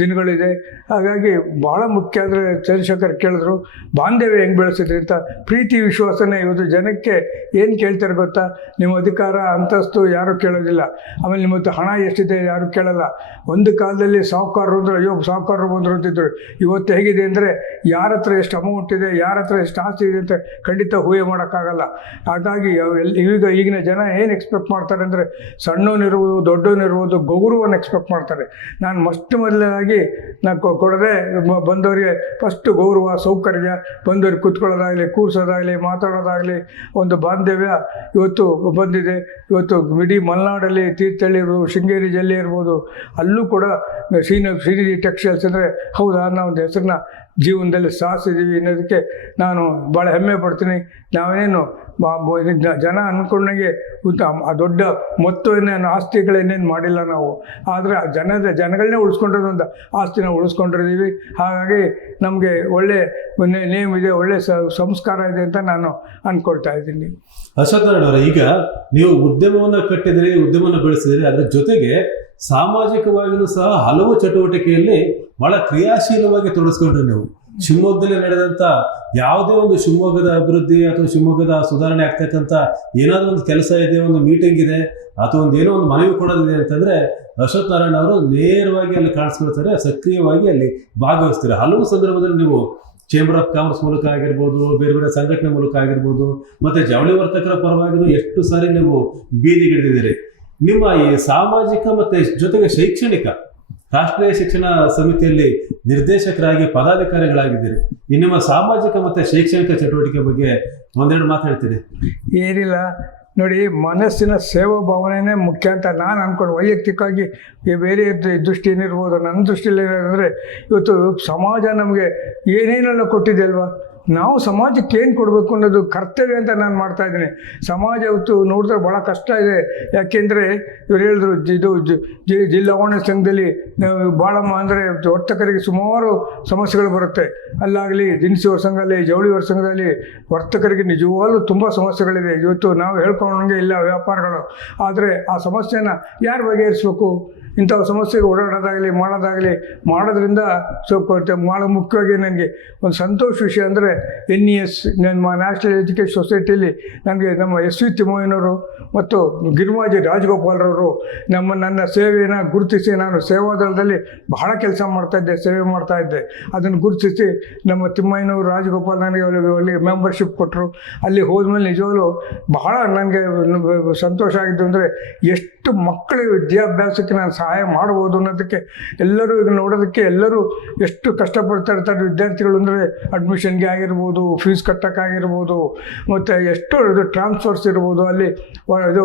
ದಿನಗಳಿದೆ. ಹಾಗಾಗಿ ಭಾಳ ಮುಖ್ಯ ಅಂದರೆ ಚಂದ್ರಶೇಖರ್ ಕೇಳಿದ್ರು, ಬಾಂಧವ್ಯ ಹೆಂಗೆ ಬೆಳೆಸಿದ್ರಿ ಅಂತ. ಪ್ರೀತಿ ವಿಶ್ವಾಸನೇ ಇವತ್ತು ಜನಕ್ಕೆ ಏನು ಕೇಳ್ತಾರೆ ಗೊತ್ತಾ? ನಿಮ್ಮ ಅಧಿಕಾರ ಅಂತಸ್ತು ಯಾರೂ ಕೇಳೋದಿಲ್ಲ. ಆಮೇಲೆ ನಿಮ್ಮ ಹಣ ಎಷ್ಟಿದೆ ಯಾರು ಕೇಳಲ್ಲ. ಒಂದು ಕಾಲದಲ್ಲಿ ಸಾಹುಕಾರರು ಅಂದರೆ ಅಯ್ಯೋ ಸಾಹುಕಾರರು ಬಂದರು ಅಂತಿದ್ರು. ಇವತ್ತು ಹೇಗಿದೆ ಅಂದರೆ ಯಾರ ಹತ್ರ ಎಷ್ಟು ಅಮೌಂಟ್ ಇದೆ, ಯಾರ ಹತ್ರ ಎಷ್ಟು ಆಸ್ತಿ ಇದೆ ಅಂತ ಖಂಡಿತ ಊಹೆ ಮಾಡೋಕ್ಕಾಗಲ್ಲ. ಹಾಗಾಗಿ ಈಗಿನ ಜನ ಏನು ಎಕ್ಸ್ಪೆಕ್ಟ್ ಮಾಡ್ತಾರೆ ಅಂದರೆ, ಸಣ್ಣವನಿರ್ಬೋದು ದೊಡ್ಡವನಿರ್ಬೋದು ಗೌರವವನ್ನು ಎಕ್ಸ್ಪೆಕ್ಟ್ ಮಾಡ್ತಾರೆ. ನಾನು ಮೊದಲಾಗಿ ನಾನು ಕೊಡದೆ ಬಂದವರಿಗೆ ಫಸ್ಟು ಗೌರವ, ಸೌಕರ್ಯ, ಬಂದವ್ರಿಗೆ ಕೂತ್ಕೊಳ್ಳೋದಾಗಲಿ, ಕೂರಿಸೋದಾಗಲಿ, ಮಾತಾಡೋದಾಗಲಿ, ಒಂದು ಬಾಂಧವ್ಯ ಇವತ್ತು ಬಂದಿದೆ. ಇವತ್ತು ಇಡೀ ಮಲೆನಾಡಲ್ಲಿ ತೀರ್ಥಹಳ್ಳಿ ಇರ್ಬೋದು, ಶೃಂಗೇರಿ ಜಿಲ್ಲೆ ಇರ್ಬೋದು, ಅಲ್ಲೂ ಕೂಡ ಶ್ರೀನಿಧಿ ಟೆಕ್ಸ್ಟೈಲ್ಸ್ ಅಂದರೆ ಹೌದಾ ಅನ್ನೋ ಒಂದು ಹೆಸರನ್ನ ಜೀವನದಲ್ಲಿ ಸಾಧಿಸಿದ್ದೀವಿ ಅನ್ನೋದಕ್ಕೆ ನಾನು ಭಾಳ ಹೆಮ್ಮೆ ಪಡ್ತೀನಿ. ನಾವೇನು ಜನ ಅಂದ್ಕೊಂಡಂಗೆ ದೊಡ್ಡ ಮೊತ್ತವೇನೇನು ಆಸ್ತಿಗಳೇನೇನು ಮಾಡಿಲ್ಲ ನಾವು, ಆದರೆ ಆ ಜನಗಳನ್ನೇ ಉಳಿಸ್ಕೊಂಡಿರೋದ್ರಿಂದ ಆಸ್ತಿನ ಉಳಿಸ್ಕೊಂಡಿದ್ದೀವಿ. ಹಾಗಾಗಿ ನಮಗೆ ಒಳ್ಳೆ ನೇಮ್ ಇದೆ, ಒಳ್ಳೆ ಸಂಸ್ಕಾರ ಇದೆ ಅಂತ ನಾನು ಅಂದ್ಕೊಳ್ತಾ ಇದ್ದೀನಿ. ಅಶ್ವಥ್ ನಾರಾಯಣ ಅವರೇ, ಈಗ ನೀವು ಉದ್ಯಮವನ್ನು ಕಟ್ಟಿದಿರಿ, ಉದ್ಯಮವನ್ನು ಬೆಳೆಸಿದಿರಿ, ಅದರ ಜೊತೆಗೆ ಸಾಮಾಜಿಕವಾಗಿಯೂ ಸಹ ಹಲವು ಚಟುವಟಿಕೆಯಲ್ಲಿ ಬಹಳ ಕ್ರಿಯಾಶೀಲವಾಗಿ ತೊಡಗಿಸ್ಕೊಂಡ್ರಿ ನೀವು. ಶಿವಮೊಗ್ಗದಲ್ಲಿ ನಡೆದಂಥ ಯಾವುದೇ ಒಂದು ಶಿವಮೊಗ್ಗದ ಅಭಿವೃದ್ಧಿ ಅಥವಾ ಶಿವಮೊಗ್ಗದ ಸುಧಾರಣೆ ಆಗ್ತಕ್ಕಂಥ ಏನಾದರೂ ಒಂದು ಕೆಲಸ ಇದೆ, ಒಂದು ಮೀಟಿಂಗ್ ಇದೆ, ಅಥವಾ ಒಂದು ಏನೋ ಒಂದು ಮನವಿ ಕೊಡೋದಿದೆ ಅಂತಂದರೆ ಅಶ್ವಥ್ ನಾರಾಯಣ ಅವರು ನೇರವಾಗಿ ಅಲ್ಲಿ ಕಾಣಿಸ್ಕೊಳ್ತಾರೆ, ಸಕ್ರಿಯವಾಗಿ ಅಲ್ಲಿ ಭಾಗವಹಿಸ್ತಾರೆ. ಹಲವು ಸಂದರ್ಭದಲ್ಲಿ ನೀವು ಚೇಂಬರ್ ಆಫ್ ಕಾಮರ್ಸ್ ಮೂಲಕ ಆಗಿರ್ಬೋದು, ಬೇರೆ ಬೇರೆ ಸಂಘಟನೆ ಮೂಲಕ ಆಗಿರ್ಬೋದು, ಮತ್ತು ಜವಳಿ ವರ್ತಕರ ಪರವಾಗಿಯೂ ಎಷ್ಟು ಸಾರಿ ನೀವು ಬೀದಿಗಿಳಿದಿದ್ದೀರಿ. ನಿಮ್ಮ ಈ ಸಾಮಾಜಿಕ ಮತ್ತು ಜೊತೆಗೆ ಶೈಕ್ಷಣಿಕ ರಾಷ್ಟ್ರೀಯ ಶಿಕ್ಷಣ ಸಮಿತಿಯಲ್ಲಿ ನಿರ್ದೇಶಕರಾಗಿ ಪದಾಧಿಕಾರಿಗಳಾಗಿದ್ದೀರಿ. ಈ ನಿಮ್ಮ ಸಾಮಾಜಿಕ ಮತ್ತು ಶೈಕ್ಷಣಿಕ ಚಟುವಟಿಕೆ ಬಗ್ಗೆ ಒಂದೆರಡು ಮಾತಾಡ್ತೀರಿ? ಏನಿಲ್ಲ ನೋಡಿ, ಮನಸ್ಸಿನ ಸೇವಾ ಭಾವನೆಯೇ ಮುಖ್ಯ ಅಂತ ನಾನು ಅಂದ್ಕೊಂಡು ವೈಯಕ್ತಿಕವಾಗಿ ಬೇರೆ ದೃಷ್ಟಿ ಏನಿರ್ಬೋದು. ನನ್ನ ದೃಷ್ಟಿಯಲ್ಲಿ ಏನಂದರೆ, ಇವತ್ತು ಸಮಾಜ ನಮಗೆ ಏನೇನೆಲ್ಲ ಕೊಟ್ಟಿದೆ ಅಲ್ವಾ. ನಾವು ಸಮಾಜಕ್ಕೆ ಏನು ಕೊಡಬೇಕು ಅನ್ನೋದು ಕರ್ತವ್ಯ ಅಂತ ನಾನು ಮಾಡ್ತಾ ಇದ್ದೀನಿ. ಸಮಾಜ ಇವತ್ತು ನೋಡಿದ್ರೆ ಭಾಳ ಕಷ್ಟ ಇದೆ. ಯಾಕೆಂದರೆ ಇವ್ರು ಹೇಳಿದ್ರು ಇದು ಜಿಲ್ಲಾ ವಾಣಿ ಸಂಘದಲ್ಲಿ ಭಾಳ ಅಂದರೆ ವರ್ತಕರಿಗೆ ಸುಮಾರು ಸಮಸ್ಯೆಗಳು ಬರುತ್ತೆ. ಅಲ್ಲಾಗಲಿ ದಿನಸಿ ಸಂಘದಲ್ಲಿ, ಜವಳಿ ಸಂಘದಲ್ಲಿ ವರ್ತಕರಿಗೆ ನಿಜವಾಗ್ಲೂ ತುಂಬ ಸಮಸ್ಯೆಗಳಿದೆ. ಇವತ್ತು ನಾವು ಹೇಳ್ಕೊಂಡಂಗೆ ಇಲ್ಲ ವ್ಯಾಪಾರಗಳು. ಆದರೆ ಆ ಸಮಸ್ಯೆನ ಯಾರು ಬಗೆಹರಿಸ್ಬೇಕು? ಇಂಥ ಸಮಸ್ಯೆಗೆ ಓಡಾಡೋದಾಗಲಿ ಮಾಡೋದ್ರಿಂದ ಸ್ವಲ್ಪ ಭಾಳ ಮುಖ್ಯವಾಗಿ ನನಗೆ ಒಂದು ಸಂತೋಷ ವಿಷಯ ಅಂದರೆ NES ನಮ್ಮ ನ್ಯಾಷನಲ್ ಎಜುಕೇಷನ್ ಸೊಸೈಟಿಯಲ್ಲಿ ನನಗೆ ನಮ್ಮ SV ತಿಮ್ಮಯ್ಯನವರು ಮತ್ತು ಗಿರಿಮಾಜಿ ರಾಜಗೋಪಾಲ್ರವರು ನನ್ನ ಸೇವೆಯನ್ನು ಗುರುತಿಸಿ, ನಾನು ಸೇವಾದಳದಲ್ಲಿ ಬಹಳ ಕೆಲಸ ಮಾಡ್ತಾಯಿದ್ದೆ, ಸೇವೆ ಮಾಡ್ತಾಯಿದ್ದೆ. ಅದನ್ನು ಗುರುತಿಸಿ ನಮ್ಮ ತಿಮ್ಮಯ್ಯನವರು, ರಾಜಗೋಪಾಲ್ ನನಗೆ ಅಲ್ಲಿ ಮೆಂಬರ್ಶಿಪ್ ಕೊಟ್ಟರು. ಅಲ್ಲಿ ಹೋದ್ಮೇಲೆ ನಿಜವಾಗ್ಲೂ ಬಹಳ ನನಗೆ ಸಂತೋಷ ಆಗಿದ್ದು ಅಂದರೆ ಎಷ್ಟು ಮಕ್ಕಳಿಗೆ ವಿದ್ಯಾಭ್ಯಾಸಕ್ಕೆ ನಾನು ಸಹಾಯ ಮಾಡ್ಬೋದು ಅನ್ನೋದಕ್ಕೆ ಎಲ್ಲರೂ ಈಗ ನೋಡೋದಕ್ಕೆ ಎಲ್ಲರೂ ಎಷ್ಟು ಕಷ್ಟಪಡ್ತಾ ಇರ್ತಾರೆ ವಿದ್ಯಾರ್ಥಿಗಳು. ಅಂದರೆ ಅಡ್ಮಿಷನ್ಗೆ ಆಗಿರ್ಬೋದು, ಫೀಸ್ ಕಟ್ಟೋಕ್ಕಾಗಿರ್ಬೋದು, ಮತ್ತು ಎಷ್ಟೋ ಇದು ಟ್ರಾನ್ಸ್ಫರ್ಸ್ ಇರ್ಬೋದು, ಅಲ್ಲಿ ಇದು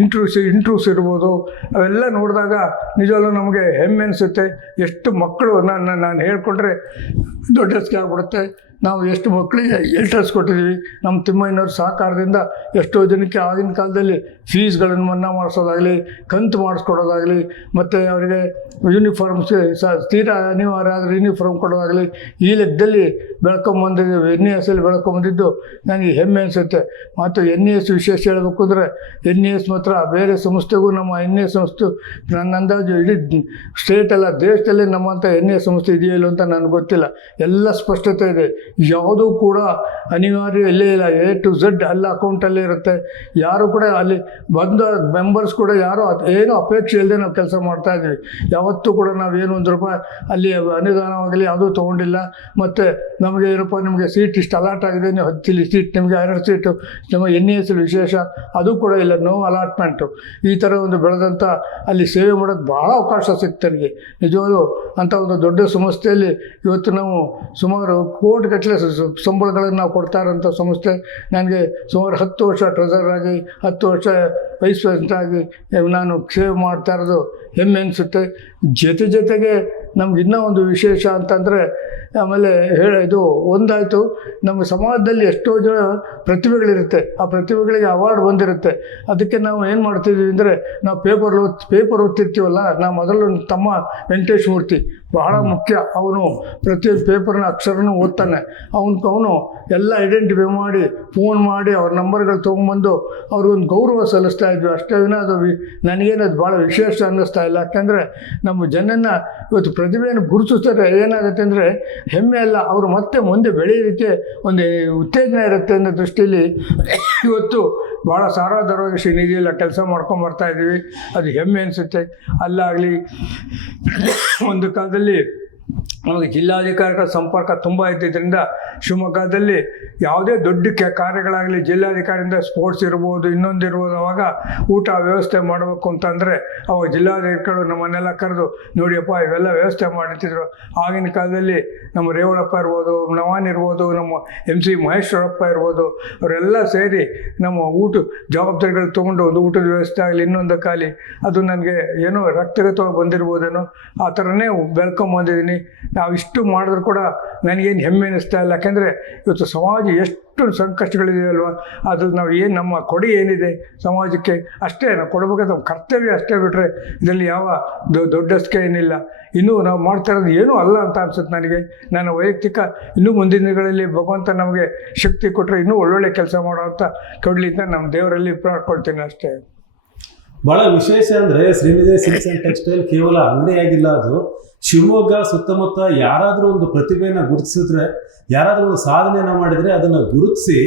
ಇಂಟ್ರೂಸ್ ಇರ್ಬೋದು. ಅವೆಲ್ಲ ನೋಡಿದಾಗ ನಿಜವಲ್ಲೂ ನಮಗೆ ಹೆಮ್ಮೆ ಅನಿಸುತ್ತೆ. ಎಷ್ಟು ಮಕ್ಕಳು ನಾನು ಹೇಳ್ಕೊಂಡ್ರೆ ದೊಡ್ಡಸ್ಗೆ ಆಗ್ಬಿಡುತ್ತೆ. ನಾವು ಎಷ್ಟು ಮಕ್ಕಳಿಗೆ ಎಲ್ಟರ್ಸ್ ಕೊಟ್ಟಿದ್ದೀವಿ. ನಮ್ಮ ತಿಮ್ಮಯ್ಯನವ್ರ ಸಹಕಾರದಿಂದ ಎಷ್ಟೋ ಜನಕ್ಕೆ ಆಗಿನ ಕಾಲದಲ್ಲಿ ಫೀಸ್ಗಳನ್ನು ಮನ್ನಾ ಮಾಡಿಸೋದಾಗಲಿ, ಕಂತು ಮಾಡಿಸ್ಕೊಡೋದಾಗಲಿ, ಮತ್ತು ಅವರಿಗೆ ಯೂನಿಫಾರ್ಮ್ಸ್ ತೀರಾ ಅನಿವಾರ್ಯ ಆದರೆ ಯೂನಿಫಾರ್ಮ್ ಕೊಡೋದಾಗಲಿ, ಈ ಲೆಕ್ಕದಲ್ಲಿ ಬೆಳ್ಕೊಂಬಂದಿದ್ದು NESಲ್ಲಿ ಬೆಳ್ಕೊಂಬಂದಿದ್ದು ನನಗೆ ಹೆಮ್ಮೆ ಅನಿಸುತ್ತೆ. ಮತ್ತು NES ವಿಶೇಷ ಹೇಳಬೇಕು ಅಂದರೆ NES ಮಾತ್ರ ಬೇರೆ ಸಂಸ್ಥೆಗೂ ನಮ್ಮ NES ಸಂಸ್ಥೆ ನನ್ನ ಅಂದಾಜು ಇಡೀ ಸ್ಟೇಟಲ್ಲ, ದೇಶದಲ್ಲೇ ನಮ್ಮಂಥ NES ಸಂಸ್ಥೆ ಇದೆಯೋ ಇಲ್ಲ ಅಂತ ನನಗೆ ಗೊತ್ತಿಲ್ಲ. ಎಲ್ಲ ಸ್ಪಷ್ಟತೆ ಇದೆ. ಯಾವುದೂ ಕೂಡ ಅನಿವಾರ್ಯ ಇಲ್ಲೇ ಇಲ್ಲ. A to Z ಎಲ್ಲ ಅಕೌಂಟಲ್ಲೇ ಇರುತ್ತೆ. ಯಾರು ಕೂಡ ಅಲ್ಲಿ ಬಂದ ಮೆಂಬರ್ಸ್ ಕೂಡ ಯಾರು ಏನೂ ಅಪೇಕ್ಷೆ ಇಲ್ಲದೆ ನಾವು ಕೆಲಸ ಮಾಡ್ತಾಯಿದ್ದೀವಿ. ಯಾವತ್ತೂ ಕೂಡ ನಾವೇನು ₹1 ಅಲ್ಲಿ ಅನುದಾನವಾಗಲಿ ಯಾವುದೂ ತೊಗೊಂಡಿಲ್ಲ. ಮತ್ತು ನಮಗೆ ಏನಪ್ಪ, ನಿಮಗೆ ಸೀಟ್ ಇಷ್ಟು ಅಲಾಟ್ ಆಗಿದೆ, ನೀವು 10 ಸೀಟ್, ನಿಮಗೆ 2 ಸೀಟು, ನಮ್ಮ NES ವಿಶೇಷ ಅದು ಕೂಡ ಇಲ್ಲ, ನೋ ಅಲಾಟ್ಮೆಂಟು. ಈ ಥರ ಒಂದು ಬೆಳೆದಂಥ ಅಲ್ಲಿ ಸೇವೆ ಮಾಡೋಕ್ಕೆ ಭಾಳ ಅವಕಾಶ ಸಿಗ್ತು ನನಗೆ. ನಿಜವಾಗ್ಲೂ ಅಂಥ ಒಂದು ದೊಡ್ಡ ಸಂಸ್ಥೆಯಲ್ಲಿ ಇವತ್ತು ನಾವು ಸುಮಾರು ಕೋಟಿಗಟ್ಟಲೆ ಸಂಬಳಗಳನ್ನು ನಾವು ಕೊಡ್ತಾ ಇರೋಂಥ ಸಂಸ್ಥೆ. ನನಗೆ ಸುಮಾರು 10 ವರ್ಷ ಟ್ರೆಸರರ್ ಆಗಿ, 10 ವರ್ಷ ವೈಸ್ ಪ್ರೆಸಿಡೆಂಟ್ ಆಗಿ ನಾನು ಸೇವೆ ಮಾಡ್ತಾ ಇರೋದು ಹೆಮ್ಮೆ ಅನಿಸುತ್ತೆ. ಜೊತೆಗೆ ನಮ್ಗೆ ಇನ್ನೂ ಒಂದು ವಿಶೇಷ ಅಂತಂದರೆ, ಆಮೇಲೆ ಇದು ಒಂದಾಯಿತು, ನಮ್ಮ ಸಮಾಜದಲ್ಲಿ ಎಷ್ಟೋ ಜನ ಪ್ರತಿಭೆಗಳಿರುತ್ತೆ. ಆ ಪ್ರತಿಭೆಗಳಿಗೆ ಅವಾರ್ಡ್ ಬಂದಿರುತ್ತೆ. ಅದಕ್ಕೆ ನಾವು ಏನು ಮಾಡ್ತಿದ್ವಿ ಅಂದರೆ, ನಾವು ಪೇಪರ್ ಓದ್ತಿರ್ತೀವಲ್ಲ, ನಾವು ಮೊದಲು ತಮ್ಮ ವೆಂಕಟೇಶ್ ಮೂರ್ತಿ ಬಹಳ ಮುಖ್ಯ. ಅವನು ಪ್ರತಿಯೊಂದು ಪೇಪರ್ನ ಅಕ್ಷರನೂ ಓದ್ತಾನೆ. ಅವನು ಎಲ್ಲ ಐಡೆಂಟಿಫೈ ಮಾಡಿ, ಫೋನ್ ಮಾಡಿ ಅವ್ರ ನಂಬರ್ಗಳು ತೊಗೊಂಬಂದು ಅವ್ರಿಗೊಂದು ಗೌರವ ಸಲ್ಲಿಸ್ತಾ ಇದ್ವಿ. ಅಷ್ಟೇ ವಿನ ಅದು ನನಗೇನದು ಭಾಳ ವಿಶೇಷ ಅನ್ನಿಸ್ತಾ ಇಲ್ಲ. ಯಾಕೆಂದರೆ ನಮ್ಮ ಜನನ ಇವತ್ತು ಪ್ರತಿಭೆಯನ್ನು ಗುರುತಿಸ್ತಾರೆ. ಏನಾಗುತ್ತೆ ಅಂದರೆ ಹೆಮ್ಮೆ ಅಲ್ಲ, ಅವರು ಮತ್ತೆ ಮುಂದೆ ಬೆಳೆಯೋದಕ್ಕೆ ಒಂದು ಉತ್ತೇಜನ ಇರುತ್ತೆ ಅನ್ನೋ ದೃಷ್ಟಿಯಲ್ಲಿ ಇವತ್ತು ಭಾಳ ಸಾರಾಧಾರವಾಗಿ ಶ್ರೀನಿಧಿಯೆಲ್ಲ ಕೆಲಸ ಮಾಡ್ಕೊಂಬರ್ತಾ ಇದ್ದೀವಿ. ಅದು ಹೆಮ್ಮೆ ಅನಿಸುತ್ತೆ. ಅಲ್ಲಾಗಲಿ ಒಂದು ಕಾಲದಲ್ಲಿ ನಮಗೆ ಜಿಲ್ಲಾಧಿಕಾರಿಗಳ ಸಂಪರ್ಕ ತುಂಬ ಇದ್ದಿದ್ದರಿಂದ ಶಿವಮೊಗ್ಗದಲ್ಲಿ ಯಾವುದೇ ದೊಡ್ಡ ಕಾರ್ಯಗಳಾಗಲಿ ಜಿಲ್ಲಾಧಿಕಾರಿಯಿಂದ ಸ್ಪೋರ್ಟ್ಸ್ ಇರ್ಬೋದು, ಇನ್ನೊಂದಿರ್ಬೋದು, ಅವಾಗ ಊಟ ವ್ಯವಸ್ಥೆ ಮಾಡಬೇಕು ಅಂತಂದರೆ ಅವಾಗ ಜಿಲ್ಲಾಧಿಕಾರಿಗಳು ನಮ್ಮನ್ನೆಲ್ಲ ಕರೆದು, ನೋಡಿಯಪ್ಪ ಇವೆಲ್ಲ ವ್ಯವಸ್ಥೆ ಮಾಡಿರ್ತಿದ್ರು. ಆಗಿನ ಕಾಲದಲ್ಲಿ ನಮ್ಮ ರೇವಳಪ್ಪ ಇರ್ಬೋದು, ನವಾನ್ ಇರ್ಬೋದು, ನಮ್ಮ MC ಮಹೇಶ್ವರಪ್ಪ ಇರ್ಬೋದು, ಅವರೆಲ್ಲ ಸೇರಿ ನಮ್ಮ ಜವಾಬ್ದಾರಿಗಳು ತೊಗೊಂಡು ಒಂದು ಊಟದ ವ್ಯವಸ್ಥೆ ಆಗಲಿ, ಇನ್ನೊಂದಕ್ಕಾಗಲಿ ಅದು ನನಗೆ ಏನೋ ರಕ್ತಗತವಾಗಿ ಬಂದಿರ್ಬೋದೇನೋ, ಆ ಥರನೇ ಬೆಳ್ಕೊಂಬಂದಿದ್ದೀನಿ. ನಾವು ಇಷ್ಟು ಮಾಡಿದ್ರು ಕೂಡ ನನಗೇನು ಹೆಮ್ಮೆ ಅನ್ನಿಸ್ತಾ ಇಲ್ಲ. ಯಾಕೆಂದರೆ ಇವತ್ತು ಸಮಾಜ ಎಷ್ಟು ಸಂಕಷ್ಟಗಳಿದೆ ಅಲ್ವಾ, ಅದು ನಾವು ಏನು ನಮ್ಮ ಕೊಡುಗೆ ಏನಿದೆ ಸಮಾಜಕ್ಕೆ ಅಷ್ಟೇ ನಾವು ಕೊಡಬೇಕಾದ ನಮ್ಮ ಕರ್ತವ್ಯ ಅಷ್ಟೇ, ಬಿಟ್ಟರೆ ಇದರಲ್ಲಿ ಯಾವ ದೊಡ್ಡಸ್ಕೆ ಏನಿಲ್ಲ. ಇನ್ನೂ ನಾವು ಮಾಡ್ತಾ ಇರೋದು ಏನೂ ಅಲ್ಲ ಅಂತ ಅನ್ಸುತ್ತೆ ನನಗೆ. ನನ್ನ ವೈಯಕ್ತಿಕ ಇನ್ನೂ ಮುಂದಿನ ದಿನಗಳಲ್ಲಿ ಭಗವಂತ ನಮಗೆ ಶಕ್ತಿ ಕೊಟ್ಟರೆ ಇನ್ನೂ ಒಳ್ಳೊಳ್ಳೆ ಕೆಲಸ ಮಾಡೋವಂಥ ಕೊಡಲಿ ಅಂತ ನಮ್ಮ ದೇವರಲ್ಲಿ ಪ್ರಾರ್ಥಿಕೊಳ್ತೀನಿ ಅಷ್ಟೇ. ಬಹಳ ವಿಶೇಷ ಅಂದರೆ ಶ್ರೀನಿಧಿ ಸಿಲ್ಕ್ಸ್ ಆ್ಯಂಡ್ ಟೆಕ್ಸ್ಟೈಲ್ ಕೇವಲ ಅಂಗಡಿಯಾಗಿಲ್ಲ, ಅದು ಶಿವಮೊಗ್ಗ ಸುತ್ತಮುತ್ತ ಯಾರಾದರೂ ಒಂದು ಪ್ರತಿಭೆಯನ್ನು ಗುರುತಿಸಿದ್ರೆ, ಯಾರಾದರೂ ಒಂದು ಸಾಧನೆಯನ್ನು ಮಾಡಿದರೆ ಅದನ್ನು ಗುರುತಿಸಿ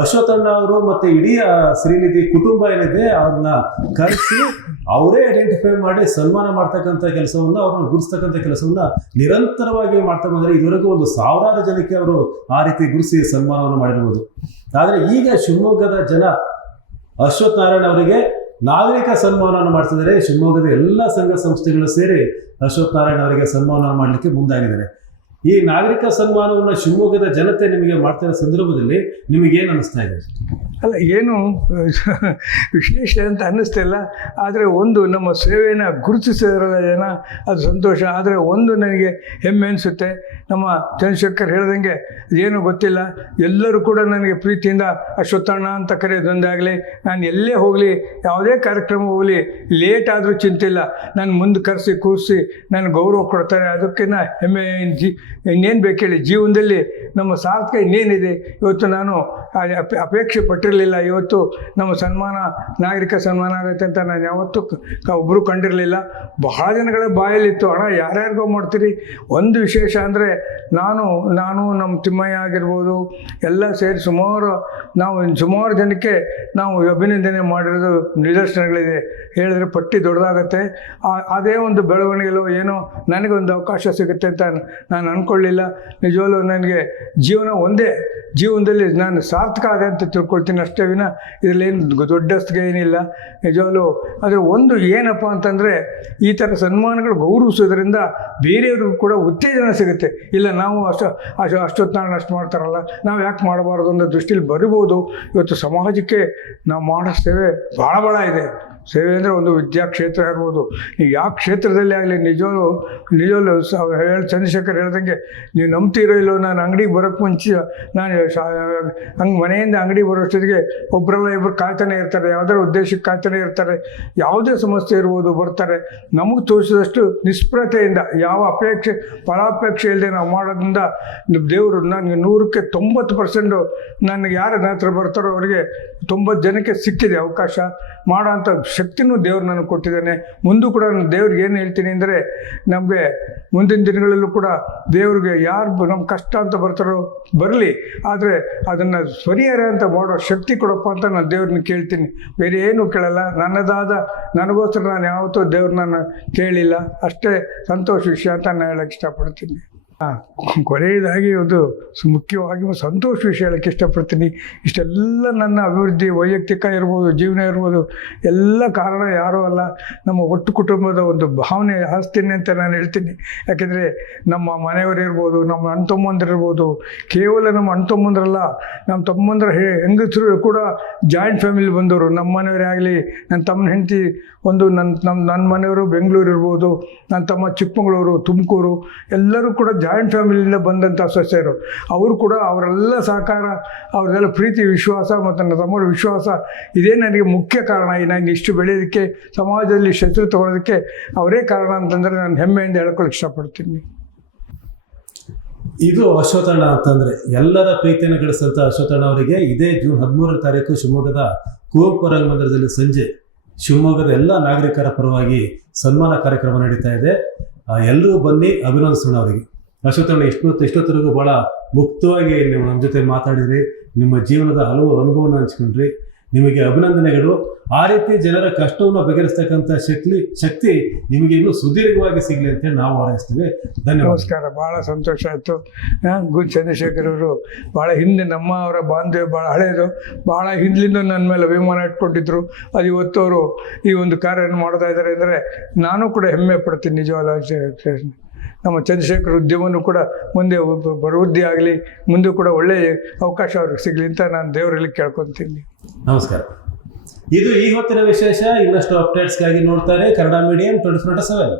ಅಶ್ವಥಣ್ಣ ಅವರು ಮತ್ತು ಇಡೀ ಶ್ರೀನಿಧಿ ಕುಟುಂಬ ಏನಿದೆ ಅವ್ರನ್ನ ಕರೆಸಿ ಅವರೇ ಐಡೆಂಟಿಫೈ ಮಾಡಿ ಸನ್ಮಾನ ಮಾಡ್ತಕ್ಕಂಥ ಕೆಲಸವನ್ನು, ಅವ್ರನ್ನ ಗುರುತಿಸ್ತಕ್ಕಂಥ ಕೆಲಸವನ್ನು ನಿರಂತರವಾಗಿ ಮಾಡ್ತಾ ಬಂದರೆ ಇದುವರೆಗೂ ಒಂದು 1000 ಜನಕ್ಕೆ ಅವರು ಆ ರೀತಿ ಗುರುತಿಸಿ ಸನ್ಮಾನವನ್ನು ಮಾಡಿರ್ಬೋದು. ಆದರೆ ಈಗ ಶಿವಮೊಗ್ಗದ ಜನ ಅಶ್ವಥ್ ನಾರಾಯಣ ಅವರಿಗೆ ನಾಗರಿಕ ಸನ್ಮಾನವನ್ನು ಮಾಡ್ತಿದ್ದಾರೆ. ಶಿವಮೊಗ್ಗದ ಎಲ್ಲ ಸಂಘ ಸಂಸ್ಥೆಗಳು ಸೇರಿ ಅಶ್ವಥ್ ನಾರಾಯಣ ಅವರಿಗೆ ಸನ್ಮಾನ ಮಾಡಲಿಕ್ಕೆ ಮುಂದಾಗಿದ್ದಾರೆ. ಈ ನಾಗರಿಕ ಸನ್ಮಾನವನ್ನು ಶಿವಮೊಗ್ಗದ ಜನತೆ ನಿಮಗೆ ಮಾಡ್ತಿರೋ ಸಂದರ್ಭದಲ್ಲಿ ನಿಮಗೇನು ಅನ್ನಿಸ್ತಾ ಇದೆ? ಅಲ್ಲ ಏನು ವಿಶೇಷ ಅಂತ ಅನ್ನಿಸ್ತಿಲ್ಲ. ಆದರೆ ಒಂದು ನಮ್ಮ ಸೇವೆಯನ್ನು ಗುರುತಿಸಿದ್ರಲ್ಲ ಜನ, ಅದು ಸಂತೋಷ. ಆದರೆ ಒಂದು ನನಗೆ ಹೆಮ್ಮೆ ಅನಿಸುತ್ತೆ, ನಮ್ಮ ಚಂದ್ರಶೇಖರ್ ಹೇಳ್ದಂಗೆ ಏನು ಗೊತ್ತಿಲ್ಲ, ಎಲ್ಲರೂ ಕೂಡ ನನಗೆ ಪ್ರೀತಿಯಿಂದ ಅಶ್ವತ್ಥಣ್ಣ ಅಂತ ಕರೆಯೋದೊಂದಾಗಲಿ, ನಾನು ಎಲ್ಲೇ ಹೋಗಲಿ, ಯಾವುದೇ ಕಾರ್ಯಕ್ರಮ ಹೋಗಲಿ, ಲೇಟ್ ಆದರೂ ಚಿಂತಿಲ್ಲ, ನಾನು ಮುಂದೆ ಕರೆಸಿ ಕೂರಿಸಿ ನಾನು ಗೌರವ ಕೊಡ್ತಾರೆ. ಅದಕ್ಕಿಂತ ಹೆಮ್ಮೆ ಇನ್ನೇನು ಬೇಕು ಹೇಳಿ. ಜೀವನದಲ್ಲಿ ನಮ್ಮ ಸಾರ್ಥಕ ಇನ್ನೇನಿದೆ. ಇವತ್ತು ನಾನು ಅಪೇಕ್ಷೆ ಪಟ್ಟಿರಲಿಲ್ಲ. ಇವತ್ತು ನಮ್ಮ ಸನ್ಮಾನ, ನಾಗರಿಕ ಸನ್ಮಾನ ಆಗುತ್ತೆ ಅಂತ ನಾನು ಯಾವತ್ತೂ ಒಬ್ಬರು ಕಂಡಿರಲಿಲ್ಲ. ಬಹಳ ಜನಗಳ ಬಾಯಲ್ಲಿತ್ತು, ಹಣ ಯಾರ್ಯಾರಿಗೋ ಮಾಡ್ತೀರಿ. ಒಂದು ವಿಶೇಷ ಅಂದರೆ ನಾನು ನಮ್ಮ ತಿಮ್ಮಯ್ಯ ಆಗಿರ್ಬೋದು, ಎಲ್ಲ ಸೇರಿ ಸುಮಾರು ಜನಕ್ಕೆ ನಾವು ಅಭಿನಂದನೆ ಮಾಡಿರೋದು ನಿದರ್ಶನಗಳಿದೆ. ಹೇಳಿದ್ರೆ ಪಟ್ಟಿ ದೊಡ್ಡದಾಗತ್ತೆ. ಅದೇ ಒಂದು ಬೆಳವಣಿಗೆಲೋ ಏನೋ ನನಗೊಂದು ಅವಕಾಶ ಸಿಗುತ್ತೆ ಅಂತ ನಾನು ಅಂದ್ಕೊಳ್ಳಿಲ್ಲ. ನಿಜವಾಗ್ಲೂ ನನಗೆ ಜೀವನದಲ್ಲಿ ನಾನು ಸಾರ್ಥಕ ಆದ ಅಂತ ತಿಳ್ಕೊಳ್ತೀನಿ ಅಷ್ಟೇ ವಿನ ಇದರಲ್ಲೇನು ದೊಡ್ಡಸ್ತಿಗೆ ಏನಿಲ್ಲ ನಿಜವಾಗ್ಲೂ. ಆದರೆ ಒಂದು ಏನಪ್ಪ ಅಂತಂದರೆ, ಈ ಥರ ಸನ್ಮಾನಗಳು ಗೌರವಿಸೋದ್ರಿಂದ ಬೇರೆಯವ್ರಿಗೂ ಕೂಡ ಉತ್ತೇಜನ ಸಿಗುತ್ತೆ. ಇಲ್ಲ ನಾವು ಅಷ್ಟೊತ್ತು ಅಷ್ಟು ಮಾಡ್ತಾರಲ್ಲ, ನಾವು ಯಾಕೆ ಮಾಡಬಾರ್ದು ಅನ್ನೋ ದೃಷ್ಟಿಲಿ ಬರಿಬೋದು. ಇವತ್ತು ಸಮಾಜಕ್ಕೆ ನಾವು ಮಾಡೋ ಸೇವೆ ಭಾಳ ಇದೆ. ಸೇವೆ ಅಂದರೆ ಒಂದು ವಿದ್ಯಾಕ್ಷೇತ್ರ ಇರ್ಬೋದು, ನೀವು ಯಾವ ಕ್ಷೇತ್ರದಲ್ಲಿ ಆಗಲಿ. ನಿಜವಾಗ್ಲೂ ಚಂದ್ರಶೇಖರ್ ಹೇಳ್ದಂಗೆ, ನೀವು ನಂಬ್ತಿರೋ ಇಲ್ಲೋ, ನಾನು ಅಂಗಡಿಗೆ ಬರೋಕ್ಕೆ ಮುಂಚೆ ನಾನು ಹಂಗೆ ಮನೆಯಿಂದ ಅಂಗಡಿಗೆ ಬರೋಷ್ಟೊತ್ತಿಗೆ ಒಬ್ಬರಲ್ಲ ಇಬ್ಬರು ಕಾಯ್ತಾನೆ ಇರ್ತಾರೆ, ಯಾವುದಾದ್ರು ಉದ್ದೇಶಕ್ಕೆ ಕಾಯ್ತಾನೆ ಇರ್ತಾರೆ. ಯಾವುದೇ ಸಮಸ್ಯೆ ಇರ್ಬೋದು ಬರ್ತಾರೆ. ನಮಗೆ ತೋರಿಸಿದಷ್ಟು ನಿಸ್ಪೃಹತೆಯಿಂದ, ಯಾವ ಫಲಾಪೇಕ್ಷೆ ಇಲ್ಲದೆ ನಾವು ಮಾಡೋದ್ರಿಂದ ದೇವರು ನನಗೆ 100ಕ್ಕೆ 90% ನನಗೆ ಯಾರು ನನ್ನ ಹತ್ರ ಬರ್ತಾರೋ ಅವರಿಗೆ 90 ಜನಕ್ಕೆ ಸಿಕ್ಕಿದೆ ಅವಕಾಶ ಮಾಡೋಂಥ ಶಕ್ತಿನೂ ದೇವ್ರು ನನಗೆ ಕೊಟ್ಟಿದ್ದಾನೆ. ಮುಂದೂ ಕೂಡ ನಾನು ದೇವ್ರಿಗೆ ಏನು ಹೇಳ್ತೀನಿ ಅಂದರೆ, ನಮಗೆ ಮುಂದಿನ ದಿನಗಳಲ್ಲೂ ಕೂಡ ದೇವ್ರಿಗೆ ಯಾರು ನಮ್ಮ ಕಷ್ಟ ಅಂತ ಬರ್ತಾರೋ ಬರಲಿ, ಆದರೆ ಅದನ್ನು ಪರಿಹಾರ ಅಂತ ಮಾಡೋ ಶಕ್ತಿ ಕೊಡಪ್ಪ ಅಂತ ನಾನು ದೇವ್ರನ್ನ ಕೇಳ್ತೀನಿ. ಬೇರೆ ಏನೂ ಕೇಳಲ್ಲ. ನನಗೋಸ್ಕರ ನಾನು ಯಾವತ್ತೂ ದೇವ್ರನ್ನ ಕೇಳಿಲ್ಲ. ಅಷ್ಟೇ ಸಂತೋಷ ವಿಷಯ ಅಂತ ನಾನು ಹೇಳೋಕ್ಕೆ ಇಷ್ಟಪಡ್ತೀನಿ. ಕೊನೆಯದಾಗಿ ಒಂದು ಮುಖ್ಯವಾಗಿ ಸಂತೋಷ ವಿಷಯ ಹೇಳೋಕ್ಕೆ ಇಷ್ಟಪಡ್ತೀನಿ. ಇಷ್ಟೆಲ್ಲ ನನ್ನ ಅಭಿವೃದ್ಧಿ, ವೈಯಕ್ತಿಕ ಇರ್ಬೋದು, ಜೀವನ ಇರ್ಬೋದು, ಎಲ್ಲ ಕಾರಣ ಯಾರೂ ಅಲ್ಲ, ನಮ್ಮ ಒಟ್ಟು ಕುಟುಂಬದ ಒಂದು ಭಾವನೆ ಆಸ್ತಿನಿ ಅಂತ ನಾನು ಹೇಳ್ತೀನಿ. ಯಾಕೆಂದರೆ ನಮ್ಮ ಮನೆಯವರಿರ್ಬೋದು, ನಮ್ಮ ಅಣ್ಣ ತಮ್ಮಂದಿರಿರ್ಬೋದು, ಕೇವಲ ನಮ್ಮ ಅಣ್ಣ ತಮ್ಮಂದ್ರಲ್ಲ, ನಮ್ಮ ತಮ್ಮಂದ್ರ ಹೆಂಗಸರು ಕೂಡ ಜಾಯಿಂಟ್ ಫ್ಯಾಮಿಲಿ ಬಂದವರು. ನಮ್ಮ ಮನೆಯವರೇ ಆಗಲಿ, ನನ್ನ ತಮ್ಮನ ಹೆಂಡತಿ ನನ್ನ ಮನೆಯವರು ಬೆಂಗಳೂರು ಇರ್ಬೋದು, ನನ್ನ ತಮ್ಮ ಚಿಕ್ಕಮಗಳೂರು, ತುಮಕೂರು, ಎಲ್ಲರೂ ಕೂಡ ಜಾಯಿಂಟ್ ಫ್ಯಾಮಿಲಿಯಿಂದ ಬಂದಂಥ ಸದಸ್ಯರು. ಅವರು ಕೂಡ ಅವರೆಲ್ಲ ಸಹಕಾರ, ಅವ್ರದ್ದೆಲ್ಲ ಪ್ರೀತಿ, ವಿಶ್ವಾಸ ಮತ್ತು ನನ್ನ ತಮ್ಮರ ವಿಶ್ವಾಸ, ಇದೇ ನನಗೆ ಮುಖ್ಯ ಕಾರಣ. ನಾನು ಇಷ್ಟು ಬೆಳೆಯೋದಕ್ಕೆ, ಸಮಾಜದಲ್ಲಿ ಕ್ಷೇತ್ರ ತಗೊಳ್ಳೋದಕ್ಕೆ ಅವರೇ ಕಾರಣ ಅಂತಂದರೆ ನಾನು ಹೆಮ್ಮೆಯಿಂದ ಹೇಳ್ಕೊಳ್ಳೋಕೆ ಇಷ್ಟಪಡ್ತೀನಿ. ಇದು ಅಶ್ವತ್ಥಣ್ಣ ಅಂತಂದರೆ ಎಲ್ಲರ ಪ್ರೀತಿಯನ್ನು ಗಳಿಸಿದಂಥ ಅಶ್ವತ್ಥಣ್ಣ ಅವರಿಗೆ ಇದೇ ಜೂನ್ 13ನೇ ತಾರೀಕು ಶಿವಮೊಗ್ಗದ ಕುವೆಂಪು ರಂಗಮಂದಿರದಲ್ಲಿ ಸಂಜೆ ಶಿವಮೊಗ್ಗದ ಎಲ್ಲ ನಾಗರಿಕರ ಪರವಾಗಿ ಸನ್ಮಾನ ಕಾರ್ಯಕ್ರಮ ನಡೀತಾ ಇದೆ. ಎಲ್ಲರೂ ಬನ್ನಿ, ಅಭಿನಂದಿಸೋಣ ಅವರಿಗೆ. ಅಶ್ವತ್ಥಣ್ಣ ಇಷ್ಟೊತ್ತರೆಗೂ ಭಾಳ ಮುಕ್ತವಾಗಿ ನೀವು ನಮ್ಮ ಜೊತೆ ಮಾತಾಡಿದ್ರಿ, ನಿಮ್ಮ ಜೀವನದ ಹಲವು ಅನುಭವನ ಹಂಚ್ಕೊಂಡ್ರಿ. ನಿಮಗೆ ಅಭಿನಂದನೆಗಳು. ಆ ರೀತಿ ಜನರ ಕಷ್ಟವನ್ನು ಬಗೆಹರಿಸ್ತಕ್ಕಂಥ ಶಕ್ತಿ ನಿಮಗೆ ಇನ್ನೂ ಸುದೀರ್ಘವಾಗಿ ಸಿಗಲಿ ಅಂತೇಳಿ ನಾವು ಹಾರೈಸ್ತೀವಿ. ಧನ್ಯವಾದ. ನಮಸ್ಕಾರ. ಭಾಳ ಸಂತೋಷ ಆಯಿತು. ಚಂದ್ರಶೇಖರ್ ಅವರು ಭಾಳ ಹಿಂದೆ ಅವರ ಬಾಂಧವ್ಯ ಭಾಳ ಹಳೆಯದು. ಭಾಳ ಹಿಂದ್ಲಿಂದ ನನ್ನ ಮೇಲೆ ಅಭಿಮಾನ ಇಟ್ಕೊಂಡಿದ್ರು. ಅದು ಇವತ್ತು ಅವರು ಈ ಒಂದು ಕಾರ್ಯವನ್ನು ಮಾಡ್ತಾ ಇದ್ದಾರೆ ಅಂದರೆ ನಾನು ಕೂಡ ಹೆಮ್ಮೆ ಪಡ್ತೀನಿ ನಿಜವಾಗ್ಲೂ. ನಮ್ಮ ಚಂದ್ರಶೇಖರ್ ಉದ್ಯಮನೂ ಕೂಡ ಮುಂದೆ ಬರುವೃದ್ಧಿ ಆಗಲಿ, ಮುಂದೆ ಕೂಡ ಒಳ್ಳೆಯ ಅವಕಾಶ ಅವ್ರಿಗೆ ಸಿಗಲಿ ಅಂತ ನಾನು ದೇವರಲ್ಲಿ ಕೇಳ್ಕೊತೀನಿ. ನಮಸ್ಕಾರ. ಇದು ಈ ಹೊತ್ತಿನ ವಿಶೇಷ. ಇನ್ನಷ್ಟು ಅಪ್ಡೇಟ್ಸ್ಗಾಗಿ ನೋಡ್ತಾರೆ ಕನ್ನಡ ಮೀಡಿಯಂ 24/7.